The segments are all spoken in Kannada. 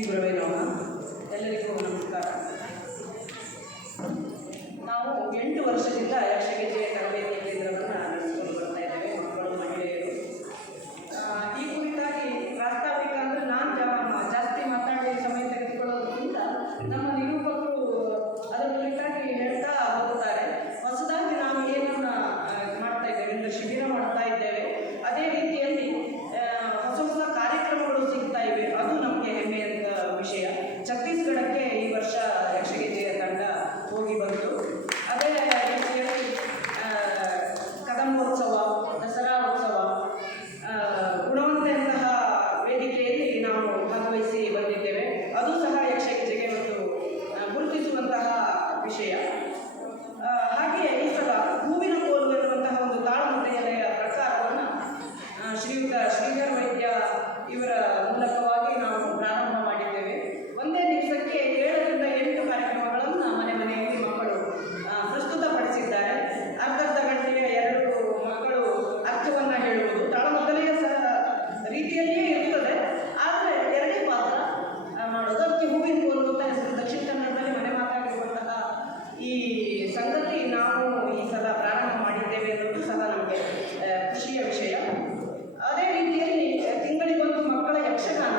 ಶೀಘ್ರವೇ ನಾವು ಎಲ್ಲರಿಗೂ ನಮಸ್ಕಾರ. ನಾವು 8 ವರ್ಷದಿಂದ ಯಕ್ಷಗೆಜ್ಜೆಯ ತರಬೇತಿ ಕೇಂದ್ರವನ್ನು ನಡೆಸಿಕೊಂಡು ಬರ್ತಾ ಇದ್ದೇವೆ, ಮಕ್ಕಳು ಮಹಿಳೆಯರು. ಈ ಕುರಿತಾಗಿ ಪ್ರಾಸ್ತಾವಿಕ ಅಂದರೆ ನಾನು ಜಾಸ್ತಿ ಮಾತಾಡಿ ಸಮಯ ತೆಗೆದುಕೊಳ್ಳೋದ್ರಿಂದ ನಮ್ಮ ನಿರೂಪಕರು ಅದರ ಕುರಿತಾಗಿ ಹೇಳ್ತಾ ಹೋಗುತ್ತಾರೆ. ಹೊಸದಾಗಿ ನಾವು ಏನನ್ನು ಮಾಡ್ತಾ ಇದ್ದೇವೆ ಅಂದರೆ ಶಿಬಿರ ಮಾಡ್ತಾ ಇದ್ದೇವೆ, ಅದೇ ರೀತಿಯಲ್ಲಿ ಹೊಸ ಕಾರ್ಯಕ್ರಮಗಳು ಸಿಗ್ತಾ ಇವೆ. ಅದು ನಮಗೆ ಹೆಮ್ಮೆಯ ವಿಷಯ. ಛತ್ತೀಸ್ಗಢಕ್ಕೆ ಈ ವರ್ಷ ಯಕ್ಷಗೆಜ್ಜೆಯ ತಂಡ ಹೋಗಿ ಬಂತು. ಅದೇ ರೀತಿಯಲ್ಲಿ ಕದಂಬೋತ್ಸವ, ದಸರಾ ಉತ್ಸವ, ಗುಣವಂತೆಯಂತಹ ವೇದಿಕೆಯಲ್ಲಿ ನಾವು ಭಾಗವಹಿಸಿ ಬಂದಿದ್ದೇವೆ. ಅದು ಸಹ ಯಕ್ಷಗೆಜ್ಜೆಗೆ ಒಂದು ಗುರುತಿಸುವಂತಹ ವಿಷಯ. ಹಾಗೆಯೇ ಈ ಸಲ ಹೂವಿನ ಕೋಲು ಎನ್ನುವಂತಹ ಒಂದು ತಾಳಮದ್ದಳೆಯ ಪ್ರಕಾರವನ್ನು ಶ್ರೀಯುತ ಶ್ರೀಧರ್ ವೈದ್ಯ ಇವರ ಮೂಲಕವಾಗಿ ನಾವು ಪ್ರಾರಂಭ ಮಾಡಿದ್ದೇವೆ. ಒಂದೇ ದಿವಸಕ್ಕೆ 7 ರಿಂದ 8 ಕಾರ್ಯಕ್ರಮಗಳನ್ನು ಮನೆಯಲ್ಲಿ ಮಕ್ಕಳು ಪ್ರಸ್ತುತಪಡಿಸಿದ್ದಾರೆ. ಅರ್ಧ ಗಂಟೆಗೆ 2 ಮಕ್ಕಳು ಅರ್ಥವನ್ನು ಹೇಳುವುದು ತಾಳಮದ್ದಳೆಯ ರೀತಿಯಲ್ಲಿಯೇ ಇರ್ತದೆ, ಆದರೆ ಎರಡೇ ಪಾತ್ರ ಮಾಡೋದು. ಅದಕ್ಕೆ ಹೂವಿನ ಕೋಲು ಅಂತ ಹೆಸರು. ದಕ್ಷಿಣ ಕನ್ನಡದಲ್ಲಿ ಮನೆ ಮಾತಾಗಿರುವಂತಹ ಈ ಸಂಗತಿ ನಾವು ಈ ಸಲ ಪ್ರಾರಂಭ ಮಾಡಿದ್ದೇವೆ ಅನ್ನೋದು ಸಹ ನಮಗೆ ಖುಷಿಯ ವಿಷಯ. ಅದೇ ರೀತಿಯಲ್ಲಿ ತಿಂಗಳಿಗೊಂದು ಮಕ್ಕಳ ಯಕ್ಷಗಾನ,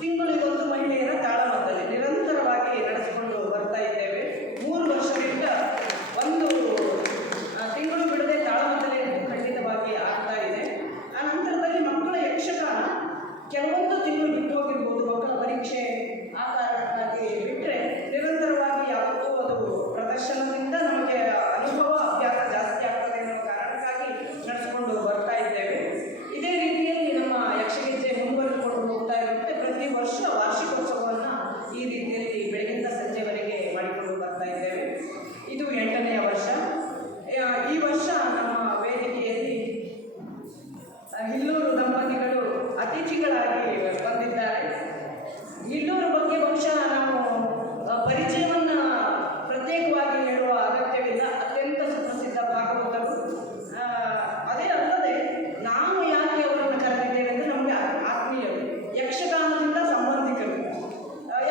ತಿಂಗಳಿಗೊಂದು ಮಹಿಳೆಯರ ತಾಳಮದ್ದಳೆ ನಿರಂತರವಾಗಿ ನಡೆಸಿಕೊಂಡು ಬರ್ತಾ ಇದ್ದೇವೆ. 3 ವರ್ಷದಿಂದ ಒಂದು ತಿಂಗಳು ಬಿಡದೆ ತಾಳಮದ್ದಳೆ ಖಂಡಿತವಾಗಿ ಆಗ್ತಾ ಇದೆ. ಆ ನಂತರದಲ್ಲಿ ಮಕ್ಕಳ ಯಕ್ಷಗಾನ ಕೆಲವೊಂದು ತಿಂಗಳು ಬಿಟ್ಟು ಹೋಗಿರ್ಬೋದು, ಮಕ್ಕಳ ಪರೀಕ್ಷೆ ಆ ಕಾರಣಕ್ಕಾಗಿ ಬಿಟ್ಟರೆ ನಿರಂತರವಾಗಿ ಯಾವತ್ತೂ ಅದು ಪ್ರದರ್ಶನದಿಂದ ನಮಗೆ ಅನುಭವ ಅಭ್ಯಾಸ ಜಾಸ್ತಿ ಆಗ್ತದೆ ಅನ್ನೋ ಕಾರಣಕ್ಕಾಗಿ ನಡೆಸಿಕೊಂಡು ಬರ್ತಾ ಇದ್ದೇವೆ. ಇದೇ ರೀತಿಯಲ್ಲಿ ನಮ್ಮ ಯಕ್ಷಗೆಜ್ಜೆ ಮುಂದುವರೆದುಕೊಂಡು ಹೋಗ್ತಾ ಇರುತ್ತೆ. ಪ್ರತಿ ವರ್ಷ ವಾರ್ಷಿಕೋತ್ಸವವನ್ನು ಈ ರೀತಿಯಲ್ಲಿ ಬೆಳಗಿಂದ ಸಂಜೆವರೆಗೆ ಮಾಡಿಕೊಂಡು ಬರ್ತಾ ಇದ್ದೇವೆ. ಇದು 8ನೇ ವರ್ಷ. ಈ ವರ್ಷ ನಮ್ಮ ವೇದಿಕೆಯಲ್ಲಿ ಹಿಲ್ಲೂರು ದಂಪತಿಗಳು ಅತಿಥಿಗಳಾಗಿ ಬಂದಿದ್ದಾರೆ. ಹಿಲ್ಲೂರು ಬಗ್ಗೆ ಬಹುಶಃ ನಾವು ಪರಿಚಯವನ್ನು ಪ್ರತ್ಯೇಕವಾಗಿ ಹೇಳುವ ಅಗತ್ಯವಿಲ್ಲ. ಅತ್ಯಂತ ಸುಪ್ರಸಿದ್ಧ ಭಾಗವತರು. ಅದೇ ಅಲ್ಲದೆ ನಾವು ಯಾಕೆ ಅವರನ್ನು ಕರೆದಿದ್ದೇವೆ ಅಂದರೆ ನಮಗೆ ಆತ್ಮೀಯರು, ಯಕ್ಷಗಾನದಿಂದ ಸಂಬಂಧಿಕರು.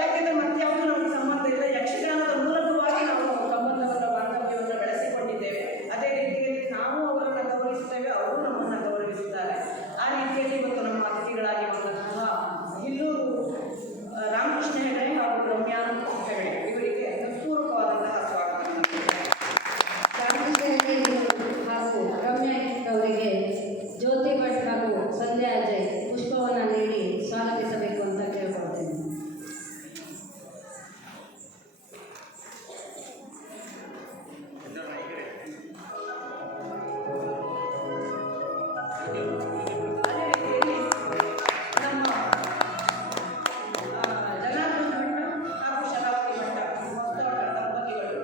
ಯಾಕೆಂದರೆ ಮತ್ಯಾವುದು ನಮಗೆ ಸಂಬಂಧ ಇಲ್ಲ, ಯಕ್ಷಗಾನದ ಮೂಲಕವಾಗಿ ನಾವು ಸಂಬಂಧವನ್ನು ಬಾಂಧವ್ಯವನ್ನು ಬೆಳೆಸಿಕೊಂಡಿದ್ದೇವೆ. ಅದೇ ರೀತಿಯಲ್ಲಿ ನಾವು ಅವರನ್ನು ಗೌರವಿಸುತ್ತೇವೆ, ಅವರು ನಮ್ಮನ್ನು ಗೌರವಿಸುತ್ತಾರೆ. ಆ ರೀತಿಯಲ್ಲಿ ಇವತ್ತು ನಮ್ಮ ಅತಿಥಿಗಳಾಗಿ ಬಂದಂತಹ ಹಿಲ್ಲೂರು ರಾಮಕೃಷ್ಣ ಹೆಗಡೆ ಹಾಗೂ ರಮ್ಯಾ ಹೆಗಡೆ ಇವರಿಗೆ ಪೂರ್ವಕವಾದಂತಹ ಸ್ವಾಗತ. ಹಾಗೂ ರಮ್ಯಾ ಅವರಿಗೆ ಜ್ಯೋತಿ ಭಟ್ ಹಾಗೂ ಸಂಧ್ಯಾ ಅಜಯ್ ಪುಷ್ಪವನ್ನು ನೀಡಿ ಸ್ವಾಗತಿಸಬೇಕು ಅಂತ ಕೇಳ್ಕೊಳ್ತೇನೆ. ಅದೇ ರೀತಿಯಲ್ಲಿ ನಮ್ಮ ಜನಾರ್ದನ್ ಭಟ್ ಹಾಗೂ ಶರಾವತಿ ಭಟ್ ಹೊಸದವರ ದಂಪತಿಗಳು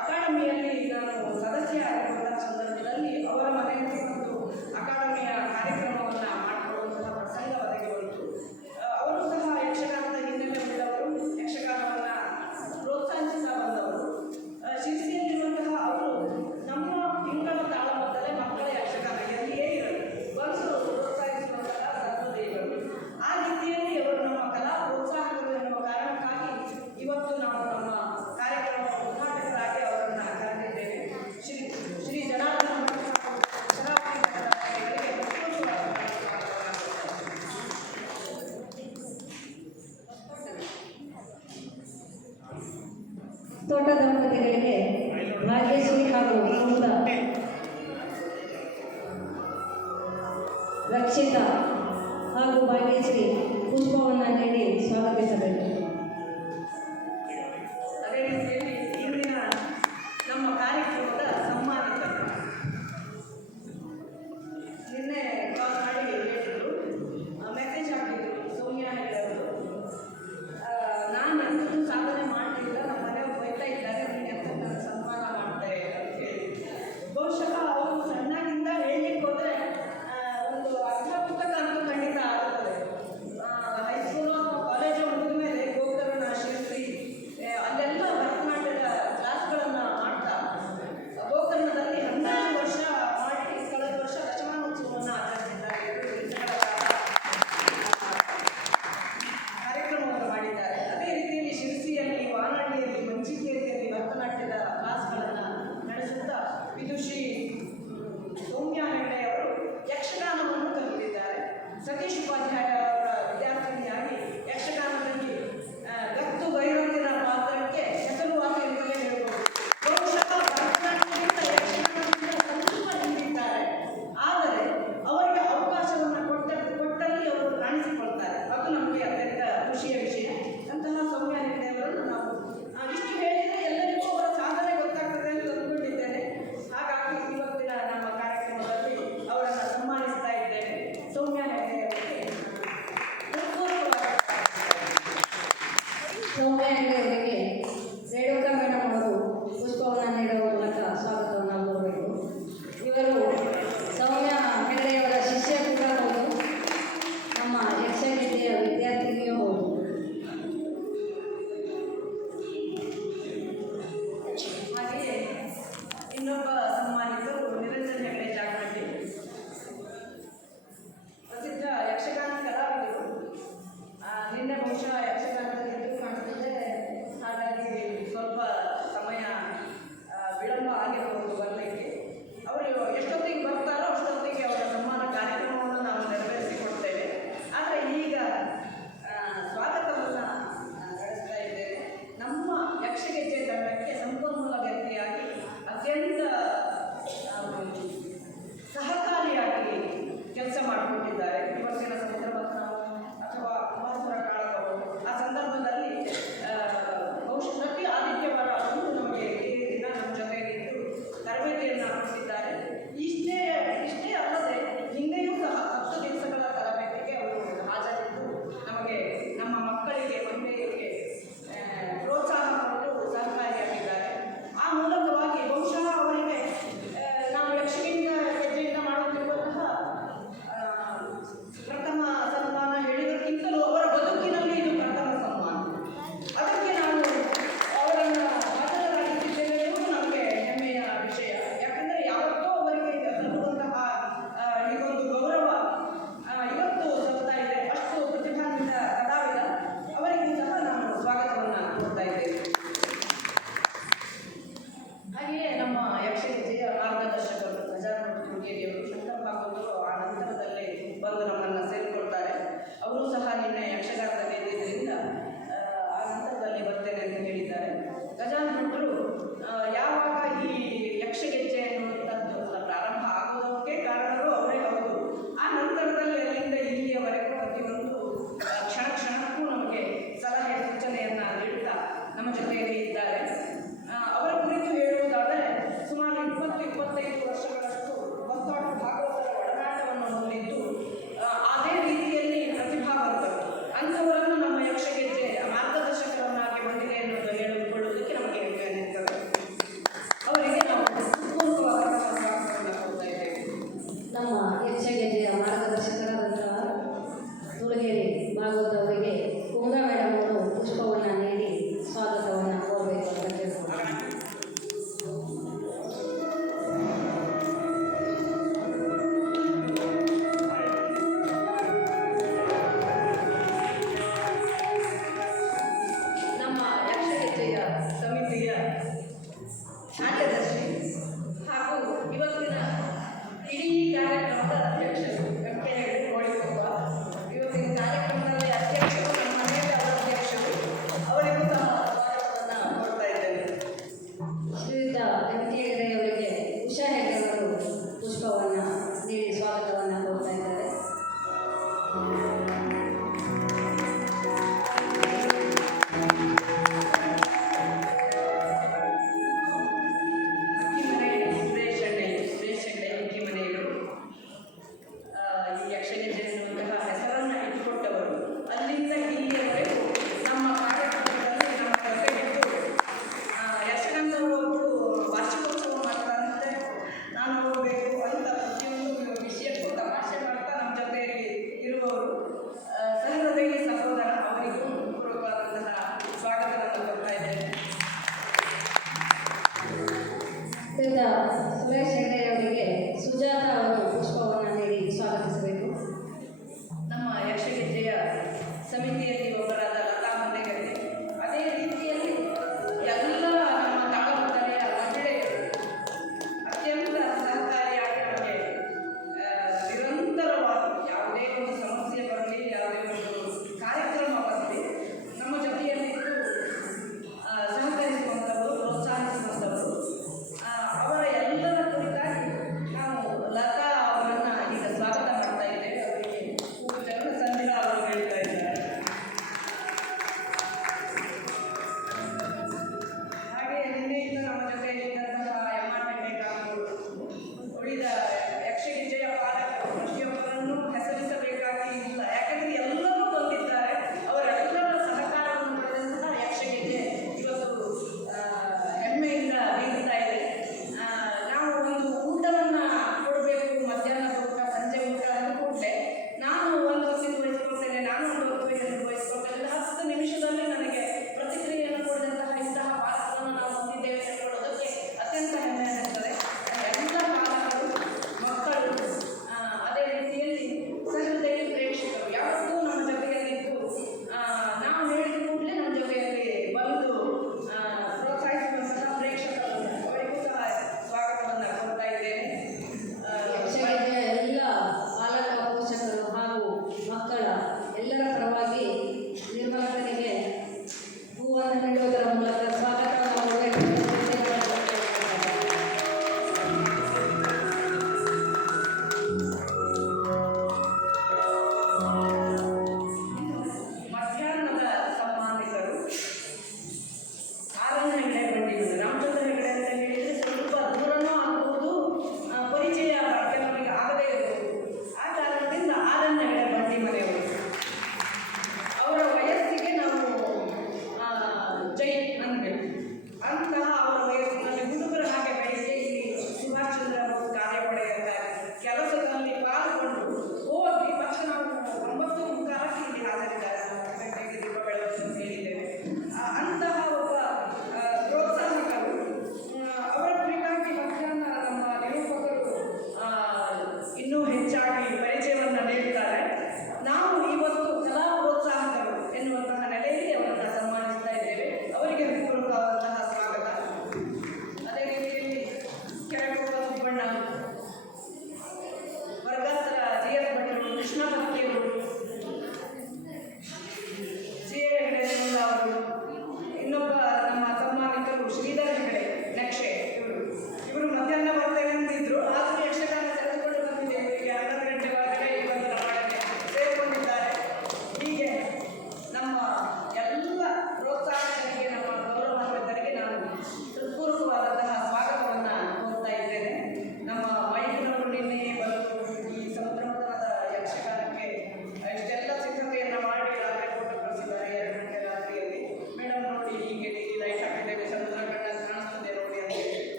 ಅಕಾಡೆಮಿಯಲ್ಲಿ ನಾನು ಸದಸ್ಯ ಆಗಿರುವಂತಹ ಸಂದರ್ಭದಲ್ಲಿ ಅವರ ಮನೆಯಲ್ಲಿ ಒಂದು ಅಕಾಡೆಮಿಯ ಕಾರ್ಯಕ್ರಮವನ್ನು ಮಾಡಿಕೊಳ್ಳುವಂತಹ ಪ್ರಸಂಗ ಒದಗಿ ಬಂತು. ಅವರು ಸಹ ಯಕ್ಷಗಾನದ ಹಿನ್ನೆಲೆ ಉಳ್ಳವರು, ಯಕ್ಷಗಾನವನ್ನು ಪ್ರೋತ್ಸಾಹಿಸುತ್ತಾ ಬಂದವರು. ಶಿರಸಿಯಲ್ಲಿರುವಂತಹ ಅವರು ನಮ್ಮ ತಿಂಗಳ ತಾಳಮದ್ದಳೆ ಮಕ್ಕಳ ಯಕ್ಷಗಾನ ಎಲ್ಲಿಯೇ ಇರಲಿ ಬಂದು ಪ್ರೋತ್ಸಾಹಿಸುವಂತಹ ಸಹೋದರಿಗಳು. ಆ ರೀತಿಯಲ್ಲಿ ಅವರು ನಮ್ಮ ಕಲಾ ಪ್ರೋತ್ಸಾಹಕರು ಎನ್ನುವ ಕಾರಣಕ್ಕಾಗಿ ಇವತ್ತು ನಾವು ನಮ್ಮ ಕಾರ್ಯಕ್ರಮ ಉದ್ಘಾಟಕರಾಗಿ ಅವರನ್ನು ಕರೆದಿದ್ದೇವೆ. ಶ್ರೀ ಜನಾರ್ದನ್ ಭಟ್ ಹಾಗೂ ಶರಾವತಿ ಭಟ್ ದಂಪತಿಗಳಿಗೆ ತೋಟ ದಂಪತಿಗಳಿಗೆ ಭಾಗ್ಯಶ್ರೀ ಹಾಗೂ ಕುಮುದ, ರಕ್ಷಿತಾ ಹಾಗೂ ಭಾಗ್ಯಶ್ರೀ ಪುಷ್ಪವನ್ನು ನೀಡಿ ಸ್ವಾಗತಿಸಬೇಕು. ಅದೇ ರೀತಿಯಲ್ಲಿ ಇಂದಿನ ನಮ್ಮ ಕಾರ್ಯಕ್ರಮದ ಸನ್ಮಾನಿತರು ನಿನ್ನೆ ಕಾಲ್ ಮಾಡಿ ಹೇಳಿದ್ರು, ಮೆಸೇಜ್ ಹಾಕಿದ್ರು ಸೌಮ್ಯ ಹೇಳಿದ್ರು. ನಾನು ಎಂಥದ್ದು ಸಾಧನೆ ಮಾಡಲಿಲ್ಲ, ನಮ್ಮ ಮನೆಯವ್ರು ಬೈತಾ ಇದ್ದಾರೆ, ನನಗೆ ಎಂಥದ್ದು ಸನ್ಮಾನ ಮಾಡ್ತಾರೆ ಅಂತ ಹೇಳಿ. ಬಹುಶಃ ಅವರು ಸಣ್ಣಗಿಂದ ಹೇಳಲಿಕ್ಕೆ ಹೋದರೆ ಒಂದು ಅರ್ಧ ಪುಸ್ತಕ ಅಂತೂ ಖಂಡಿತ ಆಗುತ್ತದೆ. ಸೌಮ್ಯ ಹೆಗಡೆ ಅವರಿಗೆ ರೇಣುಕಾ ಮೇಡಮ್ ಅವರು ಪುಷ್ಪವನ್ನು ನೀಡುವ ಮೂಲಕ ಸ್ವಾಗತವನ್ನು ಕೋರಬೇಕು. ಇವರು ಸೌಮ್ಯ ಹೆಗಡೆಯವರ ಶಿಷ್ಯ ಕೂಡ ಹೌದು, ನಮ್ಮ ಯಕ್ಷಗೀತೆಯ ವಿದ್ಯಾರ್ಥಿನಿಯೂ ಹೌದು. ಹಾಗೆಯೇ ಇನ್ನೊಬ್ಬ ಸನ್ಮಾನಿತರು ನಿರಂಜನ್ ಹೆಗಡೆ ಜಾಗೃತಿ, ಪ್ರಸಿದ್ಧ ಯಕ್ಷಗಾನ ಕಲಾವಿದರು. ನಿನ್ನೆ ಬಹುಶಃ ಯಕ್ಷಗಾನದಲ್ಲಿ ಕಾಣಿಸ್ತಿದೆ, ಹಾಗಾಗಿ ಸ್ವಲ್ಪ ಸಮಯ ವಿಳಂಬ ಆಗಿರಬಹುದು ಬರಲಿಕ್ಕೆ. ಅವರು ಎಷ್ಟೊತ್ತಿಗೆ ಬರ್ತಾರೋ ಅಷ್ಟೊತ್ತಿಗೆ ಅವರ ಸನ್ಮಾನ ಕಾರ್ಯಕ್ರಮವನ್ನು ನಾವು ನೆರವೇರಿಸಿಕೊಡ್ತೇವೆ. ಆದರೆ ಈಗ ಸ್ವಾಗತವನ್ನು ನಡೆಸ್ತಾ ಇದ್ದೇವೆ. ನಮ್ಮ ಯಕ್ಷಗೆಜ್ಜೆ ತಂಡಕ್ಕೆ ಸಂಪನ್ಮೂಲ ವ್ಯಕ್ತಿಯಾಗಿ ಅತ್ಯಂತ ಸಹಕಾರಿಯಾಗಿ ಕೆಲಸ ಮಾಡಿಕೊಂಡಿದ್ದಾರೆ. ಇವತ್ತಿನ ಸಂದರ್ಭಕ್ಕೆ ನಾವು ಅಥವಾ ಕುಮಾರಸ್ವರ ಕಾಳಗವರು ಆ ಸಂದರ್ಭದಲ್ಲಿ ಬಹುಶಃ ಪ್ರತಿ ಆದಿತ್ಯವಾರ ಒಂದು ನಮಗೆ ಈ ದಿನ ನಮ್ಮ ಜೊತೆಗಿದ್ದು ತರಬೇತಿಯನ್ನು ಕೊಟ್ಟಿದ್ದಾರೆ. ಇಷ್ಟೇ ಅಲ್ಲದೆ ಹಿಂದೆಯೂ ಸಹ 10 ದಿವಸಗಳ ತರಬೇತಿಗೆ ಅವರು ಹಾಜರಿದ್ದು ನಮಗೆ ನಮ್ಮ ಮಕ್ಕಳಿಗೆ ಮಹಿಳೆಯರಿಗೆ ಪ್ರೋತ್ಸಾಹ ಕೊಟ್ಟು ಸಹಕಾರಿಯಾಗಿದ್ದಾರೆ. ಆ ಮೂಲಕವಾಗಿ ಬಹುಶಃ ಅವರಿಗೆ ನಾವು ಯಕ್ಷಗೆಜ್ಜೆಯಿಂದ ಮಾಡುತ್ತಿರುವಂತಹ ಪ್ರಥಮ ಸನ್ಮಾನ ಹೇಳಿದಕ್ಕಿಂತಲೂ ಅವರ ಬದುಕಿನಲ್ಲಿ ಇದು ಪ್ರಥಮ ಸನ್ಮಾನ. ಅದಕ್ಕೆ ನಾವು ಅವರನ್ನು ಹಾಜರಾಗಿದ್ದೇವೆ ಎನ್ನುವುದು ನಮಗೆ ಹೆಮ್ಮೆಯ ವಿಷಯ. ಯಾಕಂದರೆ ಯಾವತ್ತೋ ಅವರಿಗೆ ಸಲ್ಲುವಂತಹ ಈಗೊಂದು ಗೌರವ ಇವತ್ತು ಸಲ್ತಾ ಇದೆ. ಅಷ್ಟು ಪ್ರತಿಭಾನ್ವಿತ ಕಲಾವಿದ, ಅವರಿಗೂ ಸಹ ನಾವು ಸ್ವಾಗತವನ್ನು ಕೊಡ್ತಾ ಇದ್ದೇವೆ. ಹಾಗೆಯೇ ನಮ್ಮ ಯಕ್ಷಗೆಜ್ಜೆಯ ಮಾರ್ಗದರ್ಶಕರು ಗಜಾನನ ಶೃಂಗೇರಿಯವರು, ಶಂಕರ ಭಾಗವತರು ಆ ನಂತರದಲ್ಲಿ ಬಂದು ನಮ್ಮನ್ನು ಸೇರಿಕೊಳ್ತಾರೆ. ಅವರು ಸಹ ನಿನ್ನೆ ಯಕ್ಷಗಾನದಲ್ಲಿ ಇದ್ದಿದ್ದರಿಂದ ಆ ನಂತರದಲ್ಲಿ ಬರ್ತೇನೆ ಅಂತ ಹೇಳಿದ್ದಾರೆ. ಗಜಾನನ ಭಟ್ರು ಯಾವಾಗ ಈ ಯಕ್ಷಗೆಜ್ಜೆ ಎನ್ನುವಂಥದ್ದು ಪ್ರಾರಂಭ ಆಗೋದಕ್ಕೆ ಕಾರಣರು ಅವರೇ ಹೌದು. ಆ ನಂತರದಲ್ಲಿ ಅಲ್ಲಿಂದ ಇಲ್ಲಿಯವರೆಗೂ ಪ್ರತಿಯೊಂದು ಕ್ಷಣಕ್ಕೂ ನಮಗೆ ಸಲಹೆ ಸೂಚನೆಯನ್ನು ನೀಡುತ್ತಾ ನಮ್ಮ ಜೊತೆಯಲ್ಲಿ ಇದ್ದಾರೆ. ಅವರ ಕುರಿತು ಹೇಳುವುದಾದರೆ ಸುಮಾರು 20-25 ವರ್ಷಗಳಷ್ಟು ಬಸ್ತಾಡು ಭಾಗವತರ ಒಡನಾಟವನ್ನು ಹೊಂದಿದ್ದು, ಅದೇ ರೀತಿಯಲ್ಲಿ ಪ್ರತಿಭಾವಂತರು ಅಂಥವರನ್ನು ನಮ್ಮ ಯಕ್ಷಗೆಜ್ಜೆ ಮಾರ್ಗದರ್ಶಕರನ್ನಾಗಿ ಹೊಂದಿದೆ ಎನ್ನುವುದು ಹೇಳಿಕೊಳ್ಳುವುದಕ್ಕೆ ನಮಗೆ ಹೆಮ್ಮೆ ಅನ್ನಿಸ್ತದೆ. ಅವರಿಗೆ ನಾವು ಪೂರ್ವಕವಾದ ಸ್ವಾಗತವನ್ನು ಕೊಡ್ತಾ ಇದ್ದೇವೆ. ನಮ್ಮ ಯಕ್ಷಗೆಜ್ಜೆಯ ಮಾರ್ಗದರ್ಶಕರಾದಂತಹ ತುಳಗೇರಿ ಭಾಗವತ ಅವರಿಗೆ ಕುಂದ ಮೇಡಮ್ ಅವರು ಪುಷ್ಪವನ್ನು ನೀಡಿ ಸ್ವಾಗತವನ್ನು ಕೋರಬೇಕು ಅಂತ ಕೇಳ್ಕೊಳ್ತಾರೆ. ನಮ್ಮ ಯಕ್ಷಗೆಜ್ಜೆಯ ಸಮಿತಿಯ ಕಾರ್ಯದರ್ಶಿ ಹಾಗೂ ಇವತ್ತಿನ ಇಡೀ ಕಾರ್ಯಕ್ರಮದ ಅಧ್ಯಕ್ಷರು ವೆಂಕಟೇಶ ಕೋಳಿಕೊಪ್ಪ. ಇವತ್ತಿನ ಕಾರ್ಯಕ್ರಮದಲ್ಲಿ ಅಧ್ಯಕ್ಷರು ನಮ್ಮ ಮನೆಯ ಅಧ್ಯಕ್ಷರು, ಅವರಿಗೂ ಸಹ ಸ್ವಾಗತವನ್ನು ಕೊಡ್ತಾ ಇದ್ದೇನೆ. ಶ್ರೀಯುತ ವೆಂಕಟೇಗಡೆ ಅವರಿಗೆ ಉಷಾ ಹೆಗಡೆ ಅವರು ಪುಷ್ಪವನ್ನು ನೀಡಿ ಸ್ವಾಗತವನ್ನು ಕೋರ್ತಾ ಇದ್ದಾರೆ. ಸುರೇಶ್ ಹೆಗಡೆ ಹಿಕ್ಕಿಮನೆಯವರು ಈ ಯಕ್ಷಗೆಜ್ಜೆ ಎನ್ನುವಂತಹ ಹೆಸರನ್ನು ಇಟ್ಟುಕೊಟ್ಟವರು. ಅಲ್ಲಿಂದ ಇಲ್ಲಿಯವರೆಗೂ ನಮ್ಮ ಕಾರ್ಯಕ್ರಮದಲ್ಲಿ ನಮ್ಮ ಜೊತೆಗಿದ್ದು ಯಕ್ಷಗಾನದವರು ವಾರ್ಷಿಕೋತ್ಸವ ಮಾಡ್ತಾರಂತೆ, ನಾನು ಹೋಗಬೇಕು ಅಂತ ಪ್ರತಿಯೊಂದು ವಿಷಯಕ್ಕೂ ತಮಾಷೆ ಮಾಡ್ತಾ ನಮ್ಮ ಜೊತೆಯಲ್ಲಿ ಇರುವವರು ಸಹೃದಯಿ ಸಹೋದರ. ಅವರಿಗೂ ಪೂರ್ವಕವಾದಂತಹ ಸ್ವಾಗತವನ್ನು ಕೊಡ್ತಾ ಇದ್ದೇನೆ. ಶ್ರೀಯುತ ಸುರೇಶ್ ಹೆಗಡೆ ಅವರಿಗೆ ಸುಜಾತ ಅವರು ಪುಷ್ಪವನ್ನು ನೀಡಿ ಸ್ವಾಗತಿಸಬೇಕು. ನಮ್ಮ ಯಕ್ಷಗೆಜ್ಜೆಯ ಸಮಿತಿಯಲ್ಲಿ ಒಬ್ಬರಾದ ಲತಾ ಮನೆಗಟ್ಟೆ, ಅದೇ ರೀತಿಯಲ್ಲಿ ಎಲ್ಲ ನಮ್ಮ ತಾಳಮದ್ದಳೆಯ ಮಹಿಳೆಯರು ಅತ್ಯಂತ ಸಹಕಾರಿಯಾಗಿ ನಮಗೆ ನಿರಂತರವಾಗಿ ಯಾವುದೇ ಒಂದು ಸಮಸ್ಯೆ ಬರಲಿ, ಯಾವುದೇ ಒಂದು ಕಾರ್ಯಕ್ರಮ ಬರಲಿ, ನಮ್ಮ ಜೊತೆಯಲ್ಲಿದ್ದು ಸಹಕರಿಸುವಂಥವರು, ಪ್ರೋತ್ಸಾಹಿಸುವಂಥವರು. ಅವರ ಎಲ್ಲರ ಕುರಿತಾಗಿ ನಾವು ಲತಾ ಅವರನ್ನು ಈಗ ಸ್ವಾಗತ ಮಾಡ್ತಾ ಇದ್ದೇವೆ. ಅವರಿಗೆ ಚರಣ ಸಂಧಿರ ಅವರು ಹೇಳ್ತಾ ಇದ್ದಾರೆ.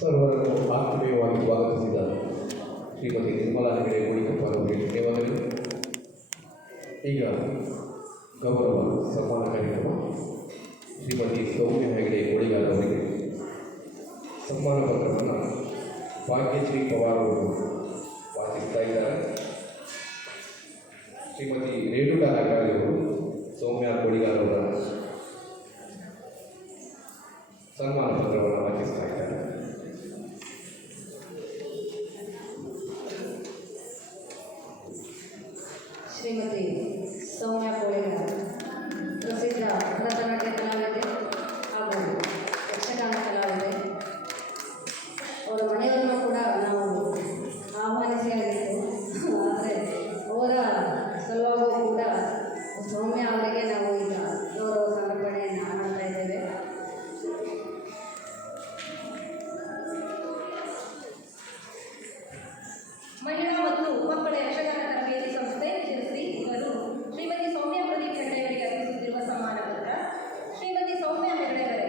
ಸರ್ವರನ್ನು ಆತ್ಮೀಯವಾಗಿ ಸ್ವಾಗತಿಸಿದ ಶ್ರೀಮತಿ ನಿರ್ಮಲಾ ಹೆಗಡೆ ಗೋಳಿಕೊಪ್ಪ ಅವರಿಗೆ ಧನ್ಯವಾದಗಳು. ಈಗ ಗೌರವ ಸನ್ಮಾನ ಕಾರ್ಯಕ್ರಮ. ಶ್ರೀಮತಿ ಸೌಮ್ಯ ಹೆಗಡೆ ಗೋಳಿಗಾರ್ ಅವರಿಗೆ ಸನ್ಮಾನ ಪತ್ರವನ್ನು ಭಾಗ್ಯಶ್ರೀ ಪವಾರ್ ಅವರು ವಾಚಿಸ್ತಾ ಇದ್ದಾರೆ. ಶ್ರೀಮತಿ ರೇಣುಕಾ ನಾಗಾರಿ ಅವರು ಸೌಮ್ಯ ಗೋಳಿಗಾರ್ ಅವರ ಸನ್ಮಾನ ಪತ್ರವನ್ನು ವಾಚಿಸ್ತಾ ಇದ್ದಾರೆ. ಶ್ರೀಮತಿ ಸೌಮ್ಯ ಗೋಳಿಗಾರ್ ಪ್ರಸಿದ್ಧ ಭರತನಾಟ್ಯ ಕಲಾವಿದೆ ಹಾಗೂ ಯಕ್ಷಗಾನ ಕಲಾವಿದೆ. ಅವರ ಮನೆಯವರನ್ನು ಕೂಡ ನಾವು ಆಹ್ವಾನಿಸಿ ಆಗಿತ್ತು. ಆದರೆ ಅವರ ಸಲುವಾಗೂ ಕೂಡ ಸೌಮ್ಯ ಅವರಿಗೆ ನಾವು ಈಗ ಗೌರವ ಸಮರ್ಪಣೆಯನ್ನು ಮಾಡ್ತಾ ಇದ್ದೇವೆ. ಮಹಿಳಾ ಮತ್ತು ಮಕ್ಕಳ ಯಕ್ಷಗಾನ ತರಬೇತಿ ಸಂಸ್ಥೆ ಶಿರಸಿ ಇವರು ಶ್ರೀಮತಿ ಸೌಮ್ಯ ಪ್ರದೀಪ್ ಹೆಗಡೆ ಅವರಿಗೆ ಅರ್ಪಿಸುತ್ತಿರುವ ಸನ್ಮಾನ ಪತ್ರ. ಶ್ರೀಮತಿ ಸೌಮ್ಯ ಹೆಗಡೆ ಅವರೇ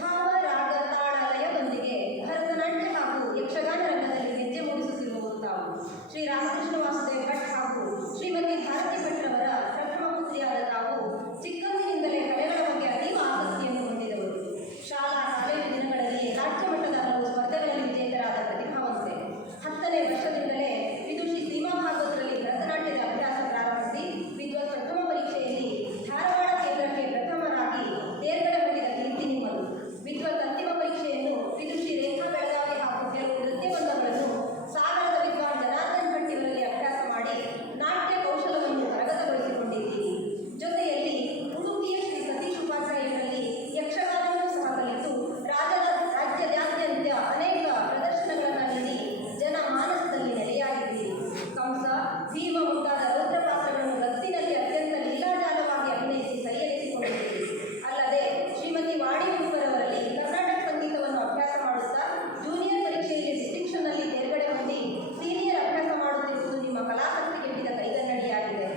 ಭಾವ ರಾಗ ತಾಳ ಲಯದೊಂದಿಗೆ ಭರತನಾಟ್ಯ ಹಾಗೂ ಯಕ್ಷಗಾನ ರಂಗದಲ್ಲಿ ಹೆಜ್ಜೆ ಮೂಡಿಸುತ್ತಿರುವವರು ತಾವು. ಶ್ರೀ ರಾಮಕೃಷ್ಣ ವಾಸುದೇವ್ ಭಟ್ ಹಾಗೂ ಶ್ರೀಮತಿ ಭಾರತಿ ಭಟ್ರವರ ಪ್ರಥಮ ಪುತ್ರಿಯಾದ ತಾವು ಚಿಕ್ಕಂದಿನಿಂದಲೇ ಕಲೆಗಳ ಬಗ್ಗೆ ಅತೀವ ಆಸಕ್ತಿಯನ್ನು ಹೊಂದಿದವರು. ಶಾಲಾ ಕಾಲೇಜು ದಿನಗಳಲ್ಲಿ ರಾಜ್ಯ ಮಟ್ಟದ ಹಲವು ಸ್ಪರ್ಧೆಗಳಲ್ಲಿ ವಿಜೇತರಾದ ಪ್ರತಿಭಾವಂತೆ. 10ನೇ ವರ್ಷದಿಂದಲೇ ವಿದುಷಿ ಸೀಮಾ ಭಾಗವತರಲ್ಲಿ ಭರತನಾಟ್ಯದ ಅಭ್ಯಾಸ ಪ್ರಾರಂಭಿಸಿ ವಿದ್ವತ್ ಪ್ರಥಮ ಪರೀಕ್ಷೆಯಲ್ಲಿ ಧಾರವಾಡ ಕೇಂದ್ರಕ್ಕೆ ಪ್ರಥಮರಾಗಿ ತೇರ್ಗಡೆ ಹೊಂದಿದ ಕೀರ್ತಿ ನಿಮ್ಮದು. ವಿದ್ವತ್ ಅಂತಿಮ ಪರೀಕ್ಷೆಯನ್ನು ವಿದುಷಿ ರೇಖಾ ಬೆಳಗಾವಿ ಹಾಗೂ ಕೆಲವು ನೃತ್ಯ ಬಂಧಗಳನ್ನು ಸಾಗರದ ವಿದ್ವಾನ್ ಜನಾರ್ದನ್ ಭಟ್ ಇವರಲ್ಲಿ ಅಭ್ಯಾಸ ಮಾಡಿ ನಾಟ್ಯ ಕೌಶಲವನ್ನು ಕರಗತಗೊಳಿಸಿಕೊಂಡಿದ್ದೀರಿ. ಜೊತೆಯಲ್ಲಿ ಉಡುಪಿಯ ಶ್ರೀ ಸತೀಶ್ ಉಪಾಧ್ಯಾಯ ಇವರಲ್ಲಿ ಯಕ್ಷಗಾನವನ್ನು ಸಹ ಕಲಿತು ರಾಜ್ಯಾದ್ಯಂತ ಅನೇಕ ಪ್ರದರ್ಶನಗಳನ್ನು ನೀಡಿ ಜನ ಮಾನಸದಲ್ಲಿ ನೆಲೆಯಾಗಿದ್ದೀರಿ. ಕಂಸ, ಭೀಮ ಮುಂತಾದ ರೌದ್ರ ಪಾತ್ರಗಳನ್ನು ಗತ್ತಿನಲ್ಲಿ ಅತ್ಯಂತ ಲೀಲಾಜಾಲವಾಗಿ ಅಭಿನಯಿಸಿ ಕೈಯೆತ್ತಿಕೊಂಡಿದ್ದೀರಿ. ಅಲ್ಲದೆ ಶ್ರೀಮತಿ ವಾಣಿ ಉಪ್ಪರವರಲ್ಲಿ ಕರ್ನಾಟಕ ಸಂಗೀತವನ್ನು ಅಭ್ಯಾಸ ಮಾಡುತ್ತಾ ಜೂನಿಯರ್ ಪರೀಕ್ಷೆಯಲ್ಲಿ ಡಿಸ್ಟಿಂಕ್ಷನ್ನಲ್ಲಿ ತೇರ್ಗಡೆ ಹೊಂದಿ ಸೀನಿಯರ್ ಅಭ್ಯಾಸ ಮಾಡುತ್ತಿರುವುದು ನಿಮ್ಮ ಕಲಾಸಕ್ತಿಗೆಟ್ಟಿದ ಕೈಗನ್ನಡಿಯಾಗಿದೆ.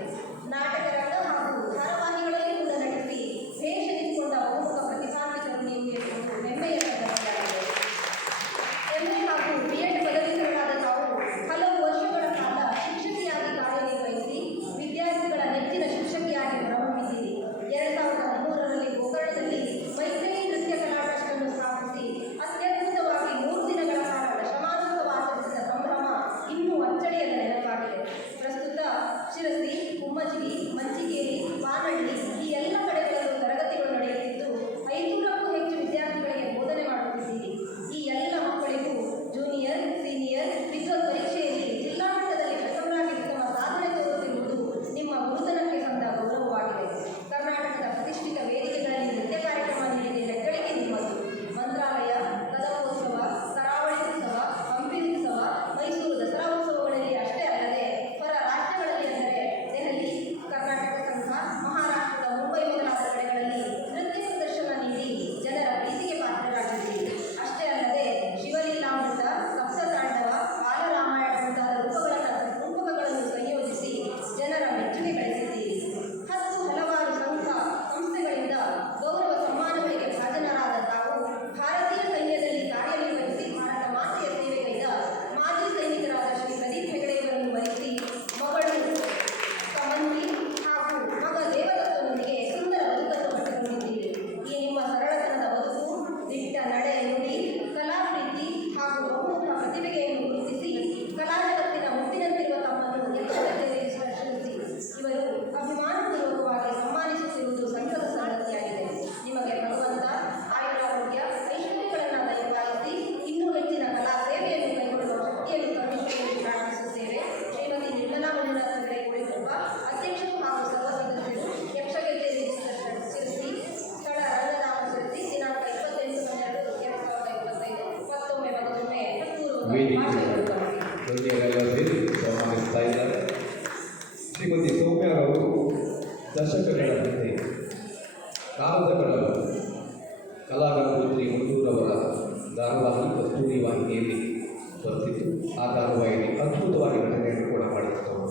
ನಾಟಕ ರಂಗ ಹಾಗೂ ಧಾರಾವಾಹಿಗಳಲ್ಲಿ ಕೂಡ ನಟಿಸಿ ಭೇಷೆನಿಸಿಕೊಂಡ ಬಹುಮುಖ ಪ್ರತಿಭಾನ್ವಿತರು ನೀವು ಎನ್ನುವುದು ಹೆಮ್ಮೆಯ ಸಂಗತಿಯಾಗಿದೆ. ಎಂಎ ಹಾಗೂ ಬಿಎಡ್ ಪದವೀಧರರಾದ ತಾವು ಹಲವು ವರ್ಷಗಳ ಕಾಲ ಶಿಕ್ಷಕಿಯಾಗಿ ಕಾರ್ಯನಿರ್ವಹಿಸಿ ವಿದ್ಯಾರ್ಥಿಗಳ ನೆಚ್ಚಿನ ಶಿಕ್ಷಕಿಯಾಗಿ ಹೊರಹೊಮ್ಮಿದ್ದೀರಿ. 2003ರಲ್ಲಿ ಗೋಕರ್ಣದಲ್ಲಿ ಮೈತ್ರೇಯಿ ನೃತ್ಯ ಕಲಾ ಟ್ರಸ್ಟ್ ಅನ್ನು ಸ್ಥಾಪಿಸಿ ಅತ್ಯದ್ಭುತವಾಗಿ 3 ದಿನಗಳ ಕಾಲ ದಶಮಾನೋತ್ಸವ ಆಚರಿಸಿದ ಸಂಭ್ರಮ ಇನ್ನೂ ಅಚ್ಚಳಿಯದ ನೆನಪಾಗಿದೆ. ಪ್ರಸ್ತುತ ಶಿರಸಿ, ಕುಮ್ಮಜಿಗಿ, ಮಂಚಿಗೇರಿ, ಬಾನಹಳ್ಳಿ ಈ ಎಲ್ಲ ಕಡೆಗಳಲ್ಲೂ ತರಗತಿಗಳು ನಡೆಯುತ್ತಿದ್ದು 500ಕ್ಕೂ ಹೆಚ್ಚು ವಿದ್ಯಾರ್ಥಿಗಳಿಗೆ ಬೋಧನೆ ಮಾಡುತ್ತಿದ್ದೀರಿ. ಈ ಎಲ್ಲ ಮಕ್ಕಳಿಗೂ ಜೂನಿಯರ್, ಸೀನಿಯರ್ ವಿದ್ವತ್ ಪರೀಕ್ಷೆಯಲ್ಲಿ ಜಿಲ್ಲಾ ಮಟ್ಟದಲ್ಲಿ ಪ್ರಥಮರಾಗಿ ಉತ್ತಮ ಸಾಧನೆ ತೋರುತ್ತಿರುವುದು ನಿಮ್ಮ ಗುರುತನಕ್ಕೆ ಸಂದ ಗೌರವವಾಗಿದೆ. ಕರ್ನಾಟಕದ ಪ್ರತಿಷ್ಠಿತ ವೇದಿಕೆಗಳಲ್ಲಿ ನೃತ್ಯ ಕಾರ್ಯಕ್ರಮ ನೀಡಿದ ಹೆಗ್ಗಳಿಕೆ ನಿಮ್ಮದು. ಮಂತ್ರಾಲಯ, ಕದಕೋತ್ಸವ, ಕರಾವಳಿ ಉತ್ಸವ, ಹಂಪಿ ಉತ್ಸವ, ಮೈಸೂರು ದಸರಾ ಉತ್ಸವಗಳಲ್ಲಿ ಅಷ್ಟೇ ಅಲ್ಲದೆ ಹೊರ ರಾಜ್ಯಗಳಲ್ಲಿ ಅಂದರೆ ದೆಹಲಿ, ಕರ್ನಾಟಕ ಸಂಘ, ಮಹಾರಾಷ್ಟ್ರದ ಮುಂಬೈ ಮೊದಲಾದ ಕಡೆಗಳಲ್ಲಿ ನೃತ್ಯ ಪ್ರದರ್ಶನ ನೀಡಿ ಜನರ ಪ್ರೀತಿಗೆ ಪಾತ್ರರಾಗಿದ್ದೀರಿ. ಅಷ್ಟೇ ಅಲ್ಲದೆ ಶಿವಲೀಲಾಮೃತ, ಸಪ್ತತಾಂಡವ, ಬಾಲರಾಮಾಯಣ ಮುಂತಾದ ರೂಪಕಗಳನ್ನು ಸಂಯೋಜಿಸಿ ಜನರ ಮೆಚ್ಚುಗೆ ಗಳಿಸಿದ್ದೀರಿ. 10 ಹಲವಾರು ಸಂಘ ಸಂಸ್ಥೆಗಳಿಂದ ಗೌರವ ಸನ್ಮಾನಗಳಿಗೆ ಭಾಜನರಾದ ತಾವು ಭಾರತೀಯ ಸೈನ್ಯದಲ್ಲಿ ಕಾರ್ಯನಿರ್ವಹಿಸಿ ಭಾರತ ಮಾತೆಯ ಸೇವೆಗೈದ ಮಾಜಿ ಸೈನಿಕರಾದ ಶ್ರೀ ಪ್ರದೀಪ್ ಹೆಗಡೆ ಇವರನ್ನು ವರಿಸಿ ಮಗಳು ಸಮಂತಿ ಹಾಗೂ ಮಗ ದೇವದತ್ತನೊಂದಿಗೆ ಸುಂದರ ಬದುಕನ್ನು ಕಟ್ಟಿಕೊಂಡಿದ್ದೀರಿ. ಈ ನಿಮ್ಮ ಸರಳತನದ ಬದುಕು, ದಿಟ್ಟ ನಡೆ, ನುಡಿ, ಕಲಾ ಪ್ರೀತಿ ಹಾಗೂ ಬಹುಮುಖ ಪ್ರತಿಭೆಯನ್ನು ಗುರುತಿಸಿ ಕಲಾ ಜಗತ್ತಿನ ಮುತ್ತಿನಂತಿರುವ ತಮ್ಮನ್ನು ಯಕ್ಷಗಜ್ಜೆಯಲ್ಲಿ ಸ್ಪರ್ಶಿಸಿ ಇವರು ಅಭಿಮಾನಪೂರ್ವಕವಾಗಿ ಸನ್ಮಾನಿಸುತ್ತಿರುವುದು ಸಂತದ ಸಂಗತಿಯಾಗಿದೆ. ನಿಮಗೆ ಭಗವಂತ ಆಯುರಾರೋಗ್ಯ ಐಶ್ವರ್ಯಗಳನ್ನು ದಯಪಾಲಿಸಿ ಇನ್ನೂ ಹೆಚ್ಚಿನ ಕಲಾ ಸೇವೆಯನ್ನು ಕೈಗೊಳ್ಳುವ ಶಕ್ತಿಯನ್ನು ಕರುಣಿಸಲಿ ಎಂದು ಪ್ರಾರ್ಥಿಸುತ್ತೇವೆ. ಶ್ರೀಮತಿ ನಿರ್ಮಲಾ ಮಂಜುನಾಥ ಹೆಗಡೆ ಗೋಳಿಕೊಪ್ಪ, ಅಧ್ಯಕ್ಷರು ಹಾಗೂ ಸರ್ವ ಸದಸ್ಯರು, ಯಕ್ಷಗಜ್ಜೆ ಶಿರಸಿ, ಸ್ಥಳ ರಂಗನಾಥ ಶಿರಸಿ, ದಿನಾಂಕ 28/12/2025. ಮತ್ತೊಮ್ಮೆ ಮಗದೊಮ್ಮೆ ಗಣ್ಯರೆಲ್ಲ ಸೇರಿ ಸನ್ಮಾನಿಸ್ತಾ ಇದ್ದಾರೆ. ಶ್ರೀಮತಿ ಸೌಮ್ಯರವರು ದಶಕಗಳ ಹಿಂದೆ ಕಾಲದಗಳ ಕಲಾಗಂಗೋತ್ರಿ ಮುನ್ನೂರವರ ಧಾರಾವಾಹಿ ಕಸ್ತೂರಿ ವಾಹಿನಿಯಲ್ಲಿ ಬರ್ತಿತ್ತು. ಆ ಧಾರಾವಾಹಿಯಲ್ಲಿ ಅದ್ಭುತವಾಗಿ ನಟನೆಯನ್ನು ಕೂಡ ಮಾಡಿರ್ತವರು.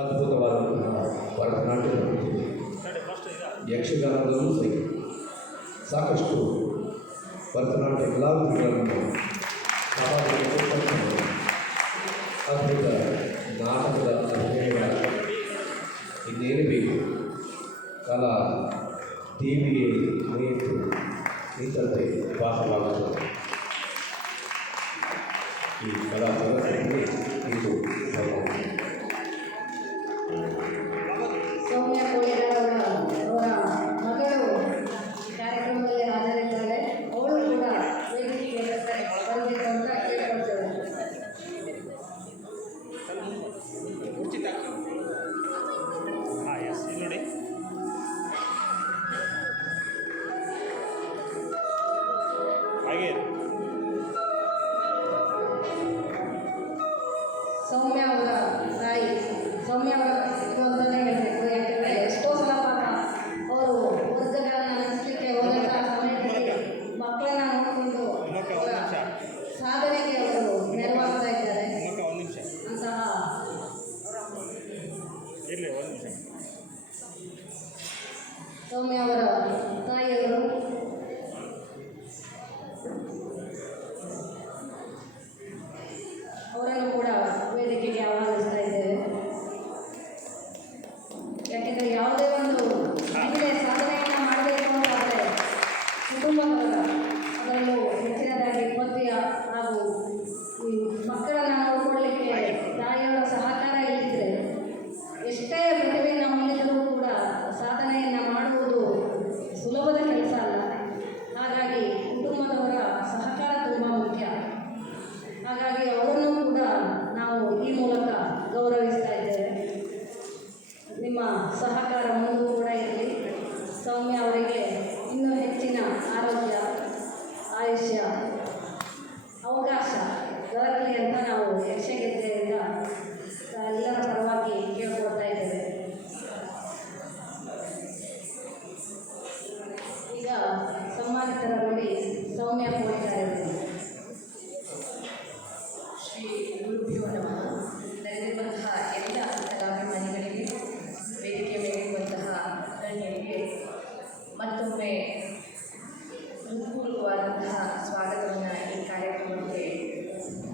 ಅದ್ಭುತವಾದಂತಹ ಭರತನಾಟ್ಯ ಯಕ್ಷಗಾನದಲ್ಲೂ ಸಹಿತ ಸಾಕಷ್ಟು ಭರತನಾಟ್ಯ ಕಲಾವಿದರುಗಳನ್ನು ಅದ್ಭುತ ನಾಟಕದ ಅಭಿನಯಗಳ ಇನ್ನೇನು ಬೇಕು. ಕಲಾ ದೇವಿಗೆ ಮುಯಿತು ನಿಂತಂತೆ ಭಾಸವಾಗುತ್ತದೆ. ಈ ಕಲಾ ಜಗತ್ತಿನಲ್ಲಿ ಇದು ಸೌಮ್ಯ ಕೋಳಿಗಾರವರ ಅವರ ಮಗಳು ಕಾರ್ಯಕ್ರಮದಲ್ಲಿ ಹಾಜರಿದ್ದಾರೆ. ಅವಳು ಕೂಡ ವೇದಿಕೆಗೆ ಬರಬೇಕು ಅಂತ ಕೇಳ್ಕೊಳ್ತೇವೆ. ನೋಡಿ ಹಾಗೆ ಸೌಮ್ಯ ಅವರ ತಾಯಿ ಸೌಮ್ಯ ಅವರ ಇದು ಅಂತಲೇ ಹೇಳಬೇಕು. ಯಾಕಂದರೆ ಎಷ್ಟೋ ಸಲ ಪಾಪ ಅವರು ವರ್ಗಗಳನ್ನು ನಡೆಸಲಿಕ್ಕೆ ಹೋದಂಥ ಸಮಯದಲ್ಲಿ ಮಕ್ಕಳನ್ನ ನೋಡಿಕೊಂಡು ಅವರ ಸಾಧನೆಗೆ ಅವರು ನೆರವಾಗ್ತಾ ಇದ್ದಾರೆ. ಒಂದು ನಿಮಿಷ ಅಂತಹ ಇರಲಿ, ಒಂದು ನಿಮಿಷ. ಸೌಮ್ಯ ಅವರ ತಾಯಿಯವರು ಅವರನ್ನು ಕೂಡ ವೇದಿಕೆಗೆ ಆಹ್ವಾನಿಸ್ತಾ ಇದ್ದೇವೆ. ಯಾಕೆಂದರೆ ಯಾವುದೇ ಒಂದು ಮಹಿಳೆ ಸಾಧನೆಯನ್ನು ಮಾಡಬೇಕು ಅಂತಾದರೆ ಕುಟುಂಬದವರ ಅದರಲ್ಲೂ ಹೆಚ್ಚಿನದಾಗಿ ಪತಿಯ ಹಾಗೂ ಈ ಮಕ್ಕಳನ್ನು ನೋಡಿಕೊಳ್ಳಲಿಕ್ಕೆ ತಾಯಿಯವರ ಸಹಕಾರ ಇಲ್ಲದಿದ್ದರೆ ಎಷ್ಟೇ ಪ್ರತಿಭೆಯನ್ನು ಹೊಂದಿದರೂ ಕೂಡ ಸಾಧನೆಯನ್ನು ಮಾಡುವುದು ಸುಲಭದ ಕೆಲಸ ಅಲ್ಲ. ಹಾಗಾಗಿ ಕುಟುಂಬದವರ ಸಹಕಾರ ತುಂಬ ಮುಖ್ಯ. ಹಾಗಾಗಿ ಅವರನ್ನು ಕೂಡ ನಾವು ಈ ಮೂಲಕ ಗೌರವಿಸ್ತಾ ಇದ್ದೇವೆ. ನಿಮ್ಮ ಸಹಕಾರ ಮುಂದೂ ಕೂಡ ಇರಲಿ. ಸೌಮ್ಯ ಅವರಿಗೆ ಇನ್ನೂ ಹೆಚ್ಚಿನ ಆರೋಗ್ಯ, ಆಯುಷ್ಯ, ಅವಕಾಶ ದೊರಕಲಿ ಅಂತ ನಾವು ಯಕ್ಷಗೆಜ್ಜೆಯಿಂದ ಎಲ್ಲರ ಪರವಾಗಿ ಕೇಳ್ಕೊಳ್ತಾ ಇದ್ದೇವೆ. ಈಗ ಸನ್ಮಾನಿತರ ನೋಡಿ ಸೌಮ್ಯ ಕೋಳಿಗಾರರು. ಶ್ರೀ ಗುರುಭ್ಯೋ ನಮಃ. ನೆರೆದಿರುವಂತಹ ಎಲ್ಲ ಕಲಾಭಿಮಾನಿಗಳಿಗೆ, ವೇದಿಕೆ ಮೇಲಿರುವಂತಹ ಗಣ್ಯರಿಗೆ ಮತ್ತೊಮ್ಮೆ ಹೃತ್ಪೂರ್ವಕವಾದಂತಹ ಸ್ವಾಗತವನ್ನು ಈ ಕಾರ್ಯಕ್ರಮಕ್ಕೆ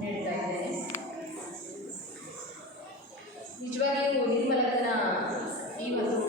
ನೀಡ್ತಾ ಇದ್ದೇನೆ. ನಿಜವಾಗಿಯೂ ನಿರ್ಮಲಕನ ಈ ಒಂದು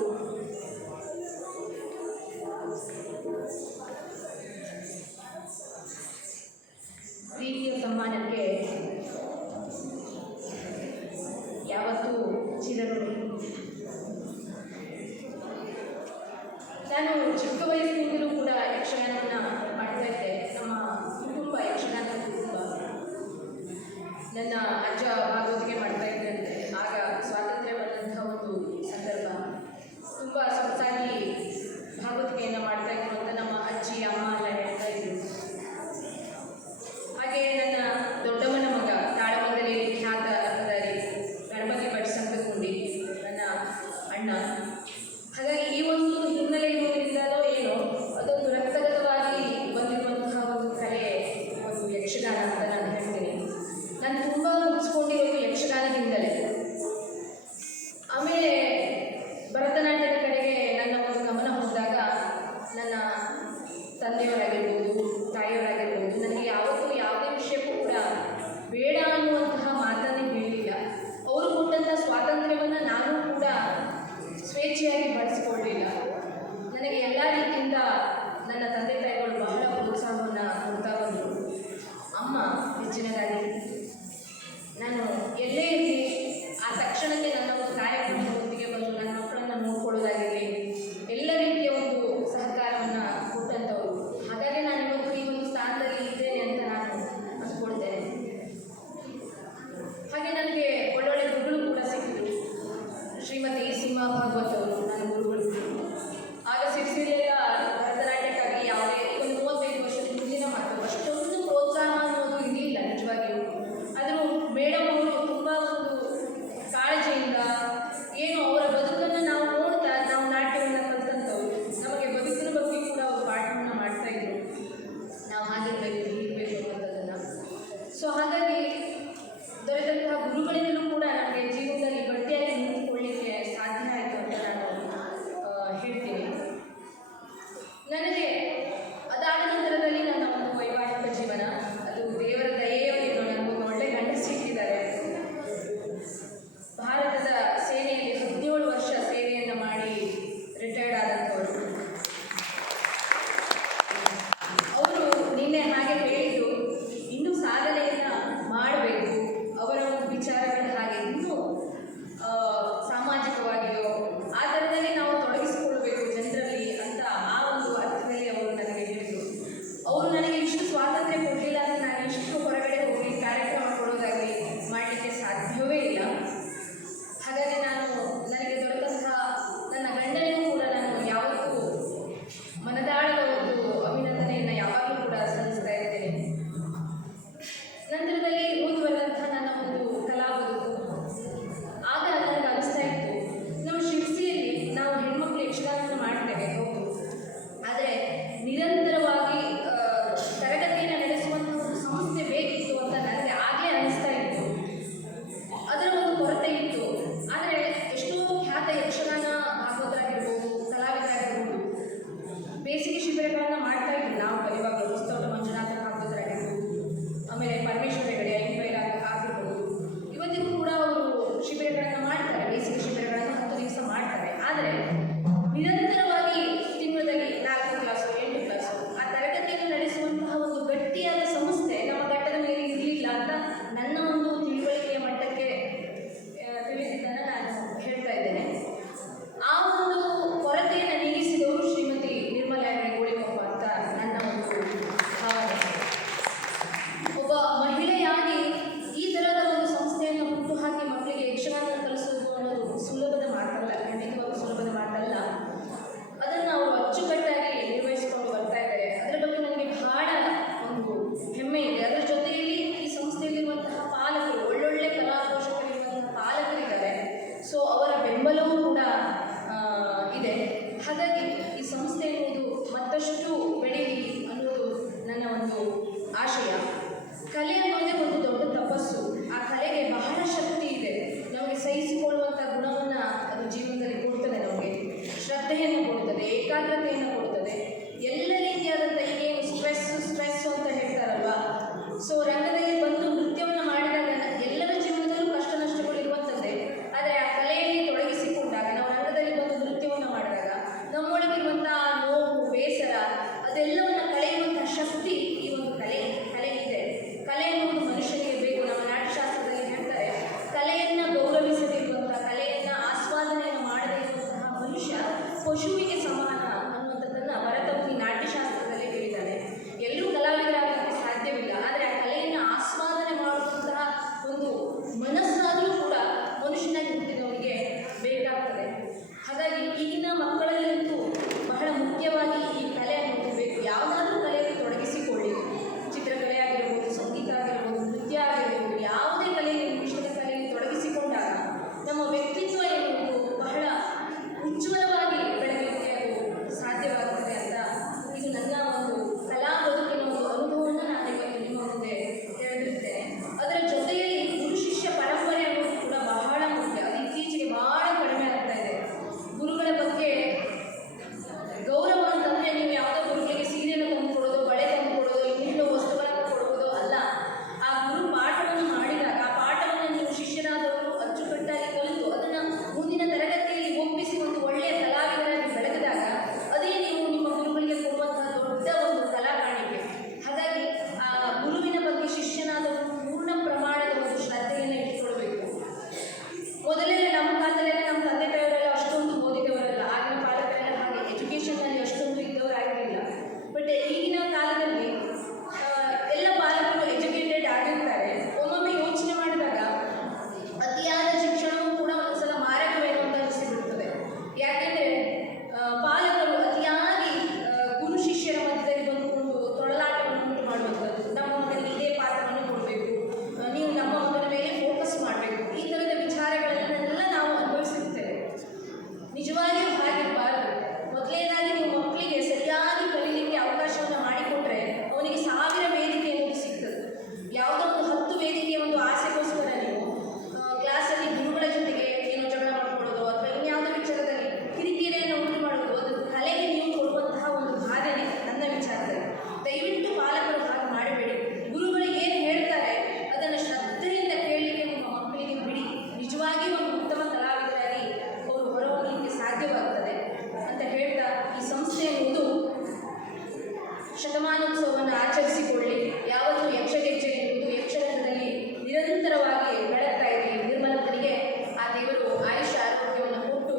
ಉತ್ಸವವನ್ನು ಆಚರಿಸಿಕೊಳ್ಳಿ. ಯಾವತ್ತೂ ಯಕ್ಷಗೆಜ್ಜೆ ಎನ್ನುವುದು ಯಕ್ಷರಂಗದಲ್ಲಿ ನಿರಂತರವಾಗಿ ಬೆಳಗ್ತಾ ಇರಲಿ. ನಿರ್ಮಲಕ್ಕನಿಗೆ ಆ ದೇವರು ಆಯುಷ್ಯ ಆರೋಗ್ಯವನ್ನು ಕೊಟ್ಟು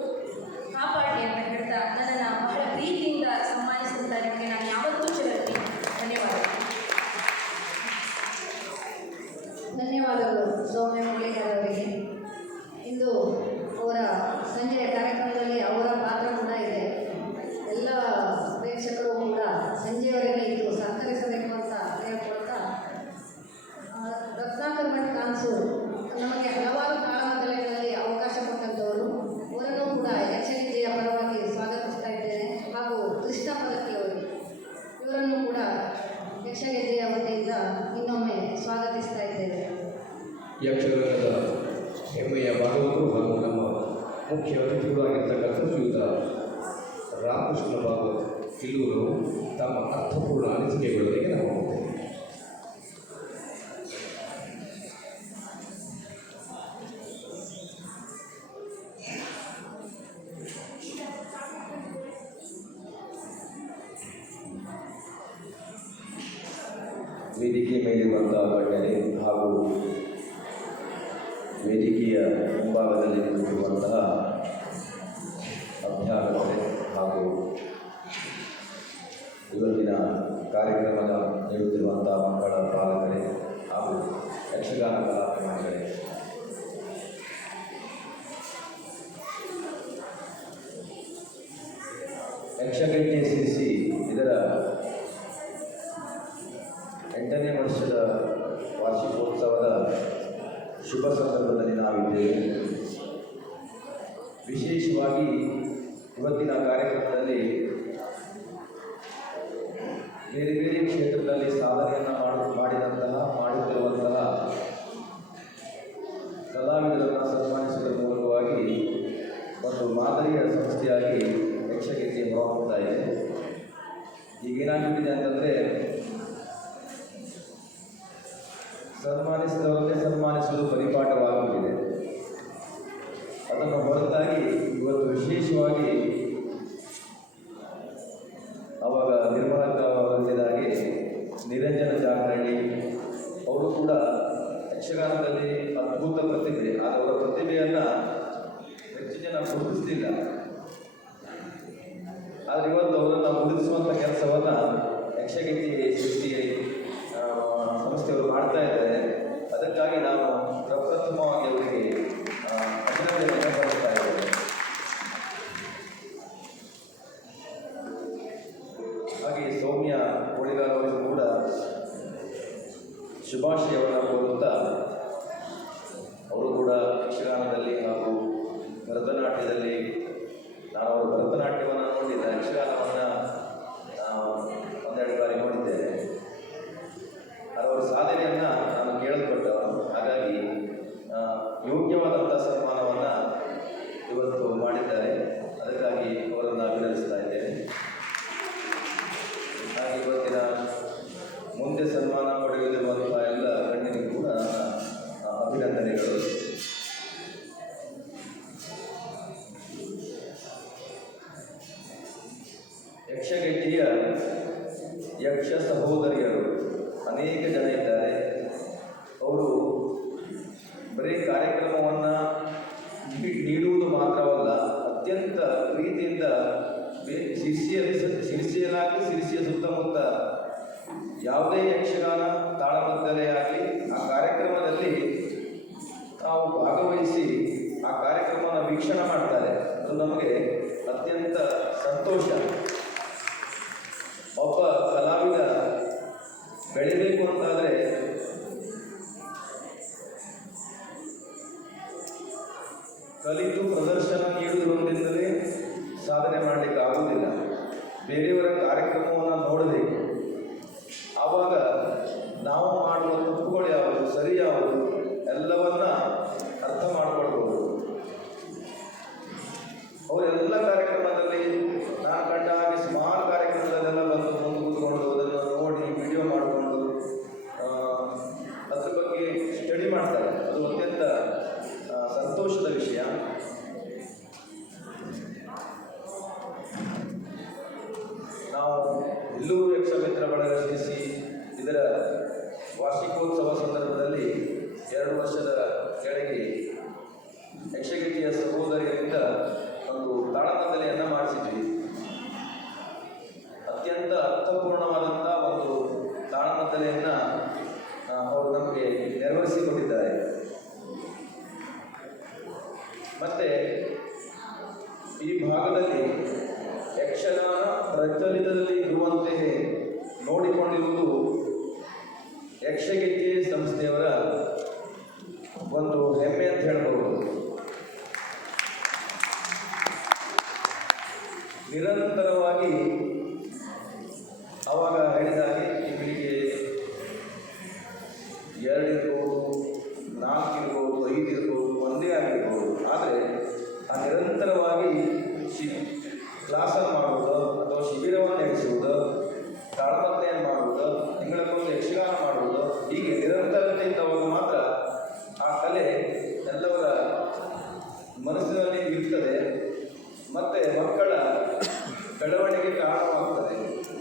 ಕಾಪಾಡಲಿ ಅಂತ ಹೇಳ್ತಾ ನನ್ನನ್ನು ಬಹಳ ಪ್ರೀತಿಯಿಂದ ಸನ್ಮಾನಿಸಿದಂಥ ನಿಮಗೆ ನಾನು ಯಾವತ್ತೂ ಚಿರಋಣಿ. ಧನ್ಯವಾದಗಳು. ಧನ್ಯವಾದಗಳು ಸೌಮ್ಯ ಮುರಳೀಧರ್ ಅವರಿಗೆ. ಇಂದು ಅವರ ಸಂಜೆಯ ಕಾರ್ಯಕ್ರಮದಲ್ಲಿ ಅವರ ಪಾತ್ರ ಕೂಡ ಇದೆ. ಎಲ್ಲ ಪ್ರೇಕ್ಷಕರು ಕೂಡ ಸಂಜೆಯವರೆಗೆ ಇದು ಸಹಕರಿಸಬೇಕು ಅಂತ ಹೇಳ್ಕೊಳ್ತಾ, ರತ್ನಾಕರ್ ಭಟ್ ಕಾನ್ಸೂರ್ ನಮಗೆ ಹಲವಾರು ಕಾಲಮದ್ದಳೆಗಳಲ್ಲಿ ಅವಕಾಶ ಕೊಟ್ಟಂಥವರು, ಅವರನ್ನು ಕೂಡ ಯಕ್ಷಗೆಜ್ಜೆಯ ಪರವಾಗಿ ಸ್ವಾಗತಿಸ್ತಾ ಇದ್ದೇನೆ. ಹಾಗೂ ಕೃಷ್ಣ ಪದಕಿ ಅವರು, ಇವರನ್ನು ಕೂಡ ಯಕ್ಷಗೆಜ್ಜೆಯ ವತಿಯಿಂದ ಇನ್ನೊಮ್ಮೆ ಸ್ವಾಗತಿಸ್ತಾ ಇದ್ದೇವೆ. ಯಕ್ಷರಂಗದ ಹೆಮ್ಮೆಯ ಭಾಗವತರು ಹಾಗೂ ನಮ್ಮ ಮುಖ್ಯ ಅತಿಥಿಗಳು ಆಗಿರ್ತಕ್ಕಂಥ ಶ್ರೀಯುತ ರಾಮಕೃಷ್ಣ ಭಾಗವತ್ ಕಿಲ್ಲೂರು ತಮ್ಮ ಅರ್ಥಪೂರ್ಣ ಅನಿಸಿಕೆಗಳೊಂದಿಗೆ ನಾವು ಹೋಗ್ತೇವೆ. ವೇದಿಕೆ ಮೇಲಿರುವಂಥ ಗಣ್ಯರೇ ಹಾಗೂ ವೇದಿಕೆಯ ಮುಂಭಾಗದಲ್ಲಿ ನಿಂತಿರುವಂತಹ ಅಭ್ಯಾಗತರೇ ಹಾಗೂ ಇವತ್ತಿನ ಕಾರ್ಯಕ್ರಮದ ನೀಡುತ್ತಿರುವಂಥ ಮಕ್ಕಳ ಪಾಲಕರೇ ಹಾಗೂ ಯಕ್ಷಗಾನ ಕಲಾಭಿಮಾನಿಗಳೇ, ಯಕ್ಷಗೆಜ್ಜೆ ಸಿರಿಸಿ ಇದರ 8ನೇ ವರ್ಷದ ವಾರ್ಷಿಕೋತ್ಸವದ ಶುಭ ಸಂದರ್ಭದಲ್ಲಿ ನಾವಿದ್ದೇವೆ. ವಿಶೇಷವಾಗಿ ಇವತ್ತಿನ ಕಾರ್ಯಕ್ರಮದಲ್ಲಿ ಬೇರೆ ಬೇರೆ ಕ್ಷೇತ್ರದಲ್ಲಿ ಸಾಧನೆಯನ್ನು ಮಾಡುತ್ತಿರುವಂತಹ ಕಲಾವಿದರನ್ನು ಸನ್ಮಾನಿಸುವುದರ ಮೂಲಕವಾಗಿ ಒಂದು ಮಾದರಿಯ ಸಂಸ್ಥೆಯಾಗಿ ಯಕ್ಷಗೆಜ್ಜೆ ಹೊರಹೊಮ್ಮುತ್ತಾ ಇದೆ. ಈಗೇನಾಗ್ಬಿಟ್ಟಿದೆ ಅಂತಂದರೆ, ಸನ್ಮಾನಿಸಿದವರನ್ನೇ ಸನ್ಮಾನಿಸುವುದು ಪರಿಪಾಠವಾಗುತ್ತಿದೆ. ಅದನ್ನು ಹೊರತಾಗಿ ಇವತ್ತು ವಿಶೇಷವಾಗಿ ಆವಾಗ ನಿರ್ಮಲಕ್ಕ ಅವರಿದ್ದಾಗೆ ನಿರಂಜನ ಜಾಗರಣಿ ಅವರು ಕೂಡ ಯಕ್ಷಗಾನದಲ್ಲಿ ಅದ್ಭುತ ಪ್ರತಿಭೆ. ಅವರ ಪ್ರತಿಭೆಯನ್ನು ಹೆಚ್ಚು ಜನ ಗುರುತಿಸಲಿಲ್ಲ. ಆದರೆ ಇವತ್ತು ಅವರನ್ನು ಗುರುತಿಸುವಂಥ ಕೆಲಸವನ್ನು ಯಕ್ಷಗೆಜ್ಜೆ ಸೃಷ್ಟಿ ಸಂಸ್ಥೆಯವರು ಮಾಡ್ತಾ ಇದ್ದಾರೆ. ಅದಕ್ಕಾಗಿ ನಾನು ಪ್ರಪ್ರಥಮವಾಗಿ ಅವರಿಗೆ ಅಭಿನಂದನೆಯನ್ನು ಪಡಿಸ್ತಾ ಇದ್ದೇನೆ. ಹಾಗೆ ಸೌಮ್ಯ ಕೋಳಿಗಾರ್ ಅವರಿಗೂ ಕೂಡ ಶುಭಾಶಯವನ್ನು ಕೋರುತ್ತಾ, ಅವರು ಕೂಡ ಯಕ್ಷಗಾನದಲ್ಲಿ ಹಾಗೂ ಭರತನಾಟ್ಯದಲ್ಲಿ, ನಾನು ಅವರು ಭರತನಾಟ್ಯವನ್ನು ನೋಡಿಲ್ಲ, ಯಕ್ಷಗಾನವನ್ನು ಒಂದೆರಡು ಬಾರಿ ನೋಡಿದ್ದೇನೆ. ಅವರ ಸಾಧನೆಯನ್ನು ನಾನು ಕೇಳಲ್ಪಟ್ಟವನು. ಹಾಗಾಗಿ ಯೋಗ್ಯವಾದಂಥ ಸನ್ಮಾನವನ್ನು ಇವತ್ತು ಮಾಡಿದ್ದಾರೆ. ಅದಕ್ಕಾಗಿ ಅವರನ್ನು ಅಭಿನಂದಿಸ್ತಾ ಇದ್ದೇನೆ. ಹಾಗೆ ಇವತ್ತಿನ ಮುಂದೆ ಸನ್ಮಾನ ಪಡೆಯಲಿರುವಂಥ ಎಲ್ಲ ಗಣ್ಯರಿಗೂ ಕೂಡ ಅಭಿನಂದನೆಗಳು. ಯಕ್ಷಗೆಜ್ಜೆಯ ಯಕ್ಷ ಸಹೋದರಿಯರು ಅನೇಕ ಜನ ಇದ್ದಾರೆ. ಅವರು ಬರೀ ಕಾರ್ಯಕ್ರಮವನ್ನು ನೀಡುವುದು ಮಾತ್ರವಲ್ಲ, ಅತ್ಯಂತ ಪ್ರೀತಿಯಿಂದ ಶಿರಸಿಯಲ್ಲಾಗಲಿ ಶಿರಸಿಯ ಸುತ್ತಮುತ್ತ ಯಾವುದೇ ಯಕ್ಷಗಾನ ತಾಳಮದ್ದಲೆ ಆಗಲಿ ಆ ಕಾರ್ಯಕ್ರಮದಲ್ಲಿ ತಾವು ಭಾಗವಹಿಸಿ ಆ ಕಾರ್ಯಕ್ರಮವನ್ನು ವೀಕ್ಷಣೆ ಮಾಡ್ತಾರೆ. ಅದು ನಮಗೆ ಅತ್ಯಂತ ಸಂತೋಷ. ಒಬ್ಬ ಕಲಾವಿದ ಬೆಳಿಬೇಕು ಅಂತಾದರೆ ಕಲಿತು ಪ್ರದರ್ಶನ ನೀಡುವುದರಿಂದಲೇ ಸಾಧನೆ ಮಾಡಲಿಕ್ಕೆ ಆಗುವುದಿಲ್ಲ. ಬೇರೆಯವರ ಕಾರ್ಯಕ್ರಮವನ್ನು ನೋಡಬೇಕು. ಆವಾಗ ನಾವು ಮಾಡುವ ತಪ್ಪುಗಳು ಯಾವುದು, ಸರಿ ಯಾವುದು ಎಲ್ಲವನ್ನ ಅರ್ಥ ಮಾಡಿಕೊಳ್ಬೋದು. ಅವರೆಲ್ಲ ಕಾರ್ಯಕ್ರಮದಲ್ಲಿ ನಾನು ಕಂಡ ಹಾಗೆ ಸುಮಾರು ಕಾರ್ಯಕ್ರಮದಲ್ಲೆಲ್ಲ ಬಂದು ಮುಂದೆ ಕೂತ್ಕೊಂಡು ಅದನ್ನು ನೋಡಿ ವಿಡಿಯೋ ಮಾಡಿಕೊಂಡು ಅದ್ರ ಬಗ್ಗೆ ಸ್ಟಡಿ ಮಾಡ್ತಾರೆ. ಅದು ಅತ್ಯಂತ ಸಂತೋಷದ ವಿಷಯ. ನಾವು ಎಲ್ಲೂ ಯಕ್ಷಮಿತ್ರ ಬಳಗ ಸೇರಿಸಿ ಬಾಧ್ಯತೆಯನ್ನು ಅವರು ನಮಗೆ ನೆರವೇರಿಸಿಕೊಟ್ಟಿದ್ದಾರೆ. ಮತ್ತು ಈ ಭಾಗದಲ್ಲಿ ಯಕ್ಷಗಾನ ಪ್ರಚಲಿತದಲ್ಲಿ ಇರುವಂತೆಯೇ ನೋಡಿಕೊಂಡಿರುವುದು ಯಕ್ಷಗೆಜ್ಜೆ ಸಂಸ್ಥೆಯವರ ಒಂದು ಹೆಮ್ಮೆ ಅಂತ ಹೇಳ್ಬೋದು. ನಿರಂತರವಾಗಿ ಆವಾಗ ಹೇಳಿದ ಹಾಗೆ ತಿಂಗಳಿಗೆ 2 ಇರ್ಬೋದು, 4 ಇರ್ಬೋದು, 5 ಇರ್ಬೋದು, ಒಂದೇ ಆಗಿರ್ಬೋದು. ಆದರೆ ಆ ನಿರಂತರವಾಗಿ ಕ್ಲಾಸನ್ನು ಮಾಡುವುದು ಅಥವಾ ಶಿಬಿರವನ್ನು ನಡೆಸುವುದು, ತಾಳಮದ್ದಳೆಯನ್ನು ಮಾಡುವುದು, ತಿಂಗಳಿಗೊಂದು ಯಕ್ಷಗಾನ ಮಾಡುವುದು, ಹೀಗೆ ನಿರಂತರತೆ ಇದ್ದವಾಗ ಮಾತ್ರ ಆ ಕಲೆ ಎಲ್ಲವರ ಮನಸ್ಸಿನಲ್ಲಿ ಇರ್ತದೆ ಮತ್ತು ಮಕ್ಕಳ ಬೆಳವಣಿಗೆ ಕಾರಣವಾಗ್ತದೆ.